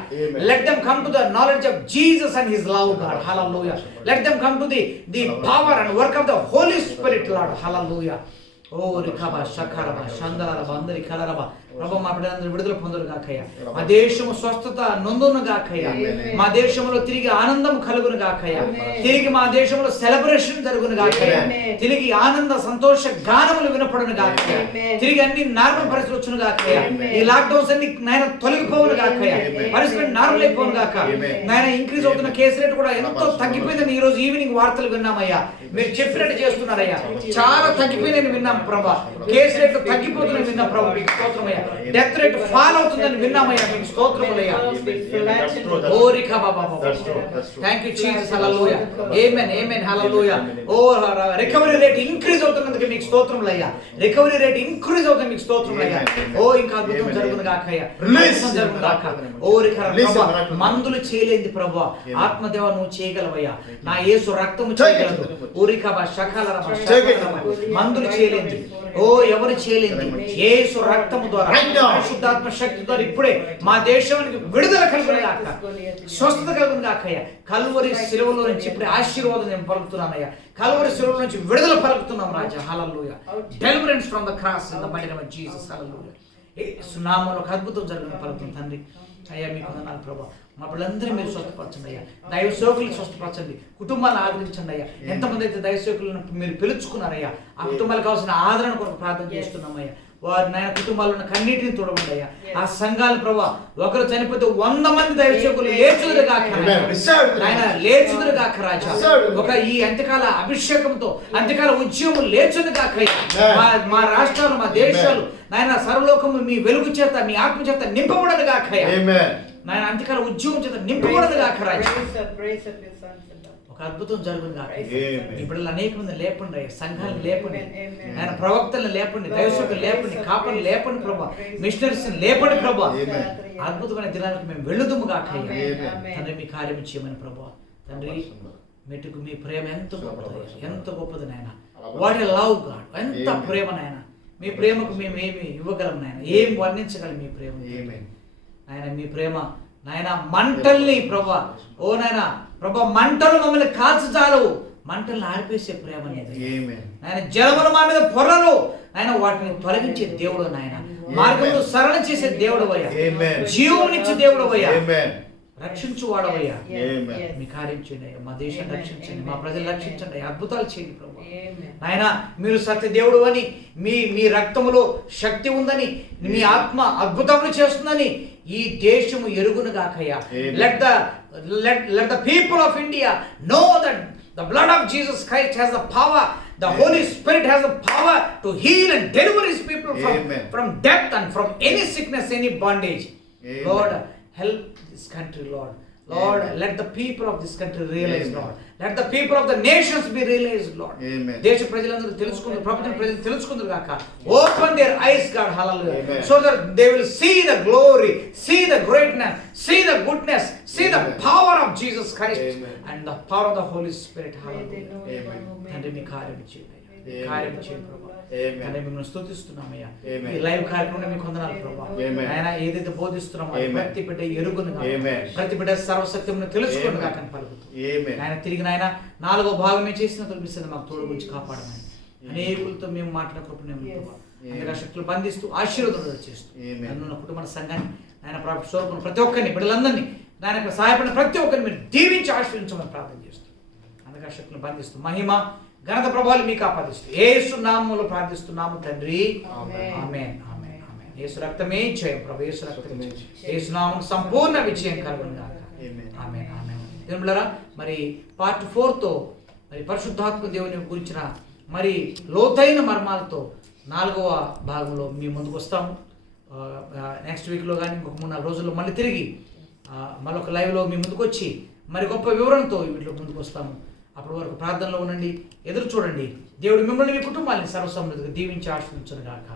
Let them come to the knowledge of Jesus and his love, God, hallelujah. Let them come to the power and work of the Holy Spirit, Lord, hallelujah. ఓ రికబా షకరబా షందలరబా అందరి కలరబా ప్రభు, మా బిడ్డలందరూ విడుదల పొందురు గాకయ్యా. మా దేశము స్వస్థత నొందును గాకయ్యా. మా దేశంలో తిరిగి ఆనందం కలుగును గాకయ్యా. తిరిగి మా దేశంలో సెలబ్రేషన్ జరుగును గాకయ్యా. తిరిగి ఆనంద సంతోష గానములు వినపడును గాకయ్యా. తిరిగి అన్ని నార్మల్ పరిస్థితులు వచ్చును గాకయ్యా. ఈ లాక్డౌన్స్ అన్ని నాయన తొలగిపోవును గాకయ్యా. పరిస్థితి నార్మల్ అయిపోవును గాక నాయన. ఇంక్రీజ్ అవుతున్న కేసు రేట్ కూడా ఎంతో తగ్గిపోయిందని ఈ రోజు ఈవినింగ్ వార్తలు విన్నామయ్యా. మీరు చెప్పినట్టు చేస్తున్నారయ్యా, చాలా తగ్గిపోయిందని విన్నాం ప్రభా. కేసు రేట్లు తగ్గిపోతున్నాయి విన్నాం ప్రభా, మీకు స్తోత్రమయ్యా. డెత్ రేట్ ఫాల్ అవుతుందని విన్నామయ్యా, మీకు స్తోత్రములయ్యా. ఓ రికా బాబా, థాంక్యూ జీసస్, హల్లెలూయా, ఆమేన్ హల్లెలూయా. ఓ రికవరీ రేట్ ఇంక్రీజ్ అవుతున్నందుకు మీకు స్తోత్రములయ్యా. రికవరీ రేట్ ఇంక్రీజ్ అవుతుంది, మీకు స్తోత్రములయ్యా. ఓ ఇంకా అద్భుతం జరుగును గాకయ్యా, అద్భుతం జరుగును గాక. ఓ రికా ప్రభా, మందులు చేయలేంది ప్రభా, ఆత్మదేవ నువ్వు చేయగలవయ్యా. నా యేసు రక్తము చేయగలదు. ఓ రికా బా షకలరబా మందులు చేయలేంది, ఓ ఎవరు చేయలేంది. యేసు రక్తము ద్వారా పరిశుద్ధాత్మ శక్తి ద్వారా ఇప్పుడే మా దేశానికి విడుదల కలుగును గాక, స్వస్థత కలుగును గాకయ్యా. కల్వరి శిలువలో నుంచి ఇప్పుడే ఆశీర్వాదం నేను పలుకుతున్నానయ్యా. కల్వరి శిలువ నుంచి విడుదల పలుకుతున్నాం రాజా, హల్లెలూయా. Deliverance from the cross in the mighty name of Jesus, హల్లెలూయా. యేసు నామములో ఒక అద్భుతం జరుగును పలుకుతున్నాం తండ్రి. అయ్యా మీకు వందనాలు ప్రభా. మా పిల్లలందరూ మీరు స్వస్థపరచండి అయ్యా. దైవ సేవకులను స్వస్థపరచండి, కుటుంబాలను ఆదరించండి అయ్యా. ఎంతమంది అయితే దైవ సేవకులను మీరు పిలుచుకున్నారయ్యా, ఆ కుటుంబాలకు కావాల్సిన ఆదరణ కొరకు ప్రార్థన చేస్తున్నామయ్యా. వారి నాయన కుటుంబాల్లో ఉన్న కన్నీటిని తోడవండి అయ్యా. ఆ సంఘాలు ప్రభా, ఒకరు చనిపోతే 100 మంది దైవ సేవకులు లేచుదురు గాక నాయన, లేచుదురు గాక రాజా. ఒక ఈ అంత్యకాల అభిషేకంతో అంత్యకాల ఉద్యమం లేచుదు గాక మా రాష్ట్రాలు, మా దేశాలు నాయన సర్వలోకము మీ వెలుగు చేత, మీ ఆత్మ చేత నింపబడదు గాక నాయన. అంత్యకాల ఉద్యమం చేత నింపబడదు గాక రాజా. ఒక అద్భుతం జరుగును గాక. ఈ బిడ్డలు అనేక మంది లేపండి అయ్యా, సంఘాలను లేపండి ఆయన, ప్రవక్తలను లేపండి, దైవసేవకులను లేపండి, కాపర్లు లేపండి ప్రభా, మిషనరీస్ లేపండి ప్రభా. అద్భుతమైన దినాలకు మేము వెళ్ళుదుము గాక అయ్యా. తండ్రి మీ కార్యం చేయమని ప్రభా. తండ్రి మెట్టుకు మీ ప్రేమ ఎంత గొప్పది, ఎంత గొప్పది నాయన. వాట్ ఎ లవ్ గాడ్, ఎంత ప్రేమ నాయన. మీ ప్రేమకు మేము ఏమి ఇవ్వగలం నాయన, ఏం వర్ణించగలం మీ ప్రేమ నాయన. మీ ప్రేమ నాయన మంటల్ని ప్రభా, ఓ నాయన ప్రభా, మంటలు మమ్మల్ని కాల్చజాలవు, మంటలను ఆర్పేసే ప్రేమ నాయన. జలములు మా మీద పొరలు నాయన, వాటిని తొలగించే దేవుడు నాయన. మార్గంలో సరళ చేసే దేవుడు అయ్యా, జీవమునిచ్చే దేవుడు అయ్యా, రక్షించు వాడవయ్యా. మీ కార్యం చేయండి అయ్యా, మా దేశాన్ని రక్షించండి, మా ప్రజలు రక్షించండి అయ్యా, అద్భుతాలు చేయండి ప్రభు నాయన. మీరు సత్య దేవుడు అని, మీ రక్తములో శక్తి ఉందని, మీ ఆత్మ అద్భుతములు చేస్తుందని ఈ దేశము ఎరుగును గాకయ్యా. Let the people of India know that the blood of Jesus Christ has the power, the Holy Spirit has the power to heal and deliver his people from death and from any sickness, any bondage. Lord, help this country, Lord. Lord, let the people of this country realize, Lord. Let the people of the nations be realized, Lord. దేశ ప్రజలందరూ తెలుసుకుందరు, ప్రపంచ ప్రజలు తెలుసుకుందరు గాక. Open their eyes, God, hallelujah, so that they will see the glory, see the greatness, see the goodness, see the power of Jesus Christ and the power of the Holy Spirit, hallelujah. తండ్రి మీ కార్యం చేయండి, కార్యం చేయండి ప్రభా. Amen. కానీ మిమ్మల్ని స్తుతిస్తున్నామయ్యా. Amen. ఈ live కార్యక్రమంలో మీకు వందనాలు ప్రభా. Amen. ఆయన ఏదైతే బోధిస్తున్నామో అది Amen. ప్రతి బిడ్డ ఎరుగును గాక. Amen. ప్రతి బిడ్డ సర్వసత్యమును తెలుసుకుని Amen. గాక అని పలుకుతూ Amen. ఆయన తిరిగి నాయన 4వ భాగమే చేసిన తొలిపిస్తుంది మాకు తోడు గురించి కాపాడమని అనేకులతో మేము మాట్లాడే కృప నేను ప్రభా. అందుకే శక్తులు బంధిస్తూ ఆశీర్వాదం చేస్తూ Amen. నన్ను కుటుంబ సంఘాన్ని ఆయన ప్రభు స్వరూపం ప్రతి ఒక్కరిని బిడ్డలందరినీ నాయన సహాయపడిన ప్రతి ఒక్కరిని మీరు దీవించి ఆశీర్వించమని ప్రార్థన చేస్తూ అందుకే శక్తులు బంధిస్తూ మహిమ ఘనత ప్రభావాలు మీకు ఆపాదిస్తూ యేసు నామములో ప్రార్థిస్తున్నాము తండ్రి. ఆమేన్. ఆమేన్. ఆమేన్. ఆమేన్. యేసు రక్తమే జయం ప్రభు. యేసు రక్తమే జయం. యేసు నామం సంపూర్ణ విజయం కలుగును గాక. Amen. ఆమేన్. ఆమేన్. దేవునిలారా మరి పార్ట్ 4తో మరి పరిశుద్ధాత్మ దేవుని గురించిన మరి లోతైన మర్మాలతో 4వ భాగంలో మీ ముందుకు వస్తాము. నెక్స్ట్ వీక్లో కానీ ఇంకొక 3-4 రోజుల్లో మళ్ళీ తిరిగి మరొక లైవ్లో మీ ముందుకు వచ్చి మరి గొప్ప వివరణతో వీటిలో ముందుకు వస్తాము. అప్పటి వరకు ప్రార్థనలో ఉండండి, ఎదురు చూడండి. దేవుడు మిమ్మల్ని మీ కుటుంబాన్ని సర్వసమృద్ధిగా దీవించి ఆశీర్వదించును గాక.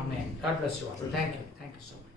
ఆమేన్. God bless you all. Thank you so much.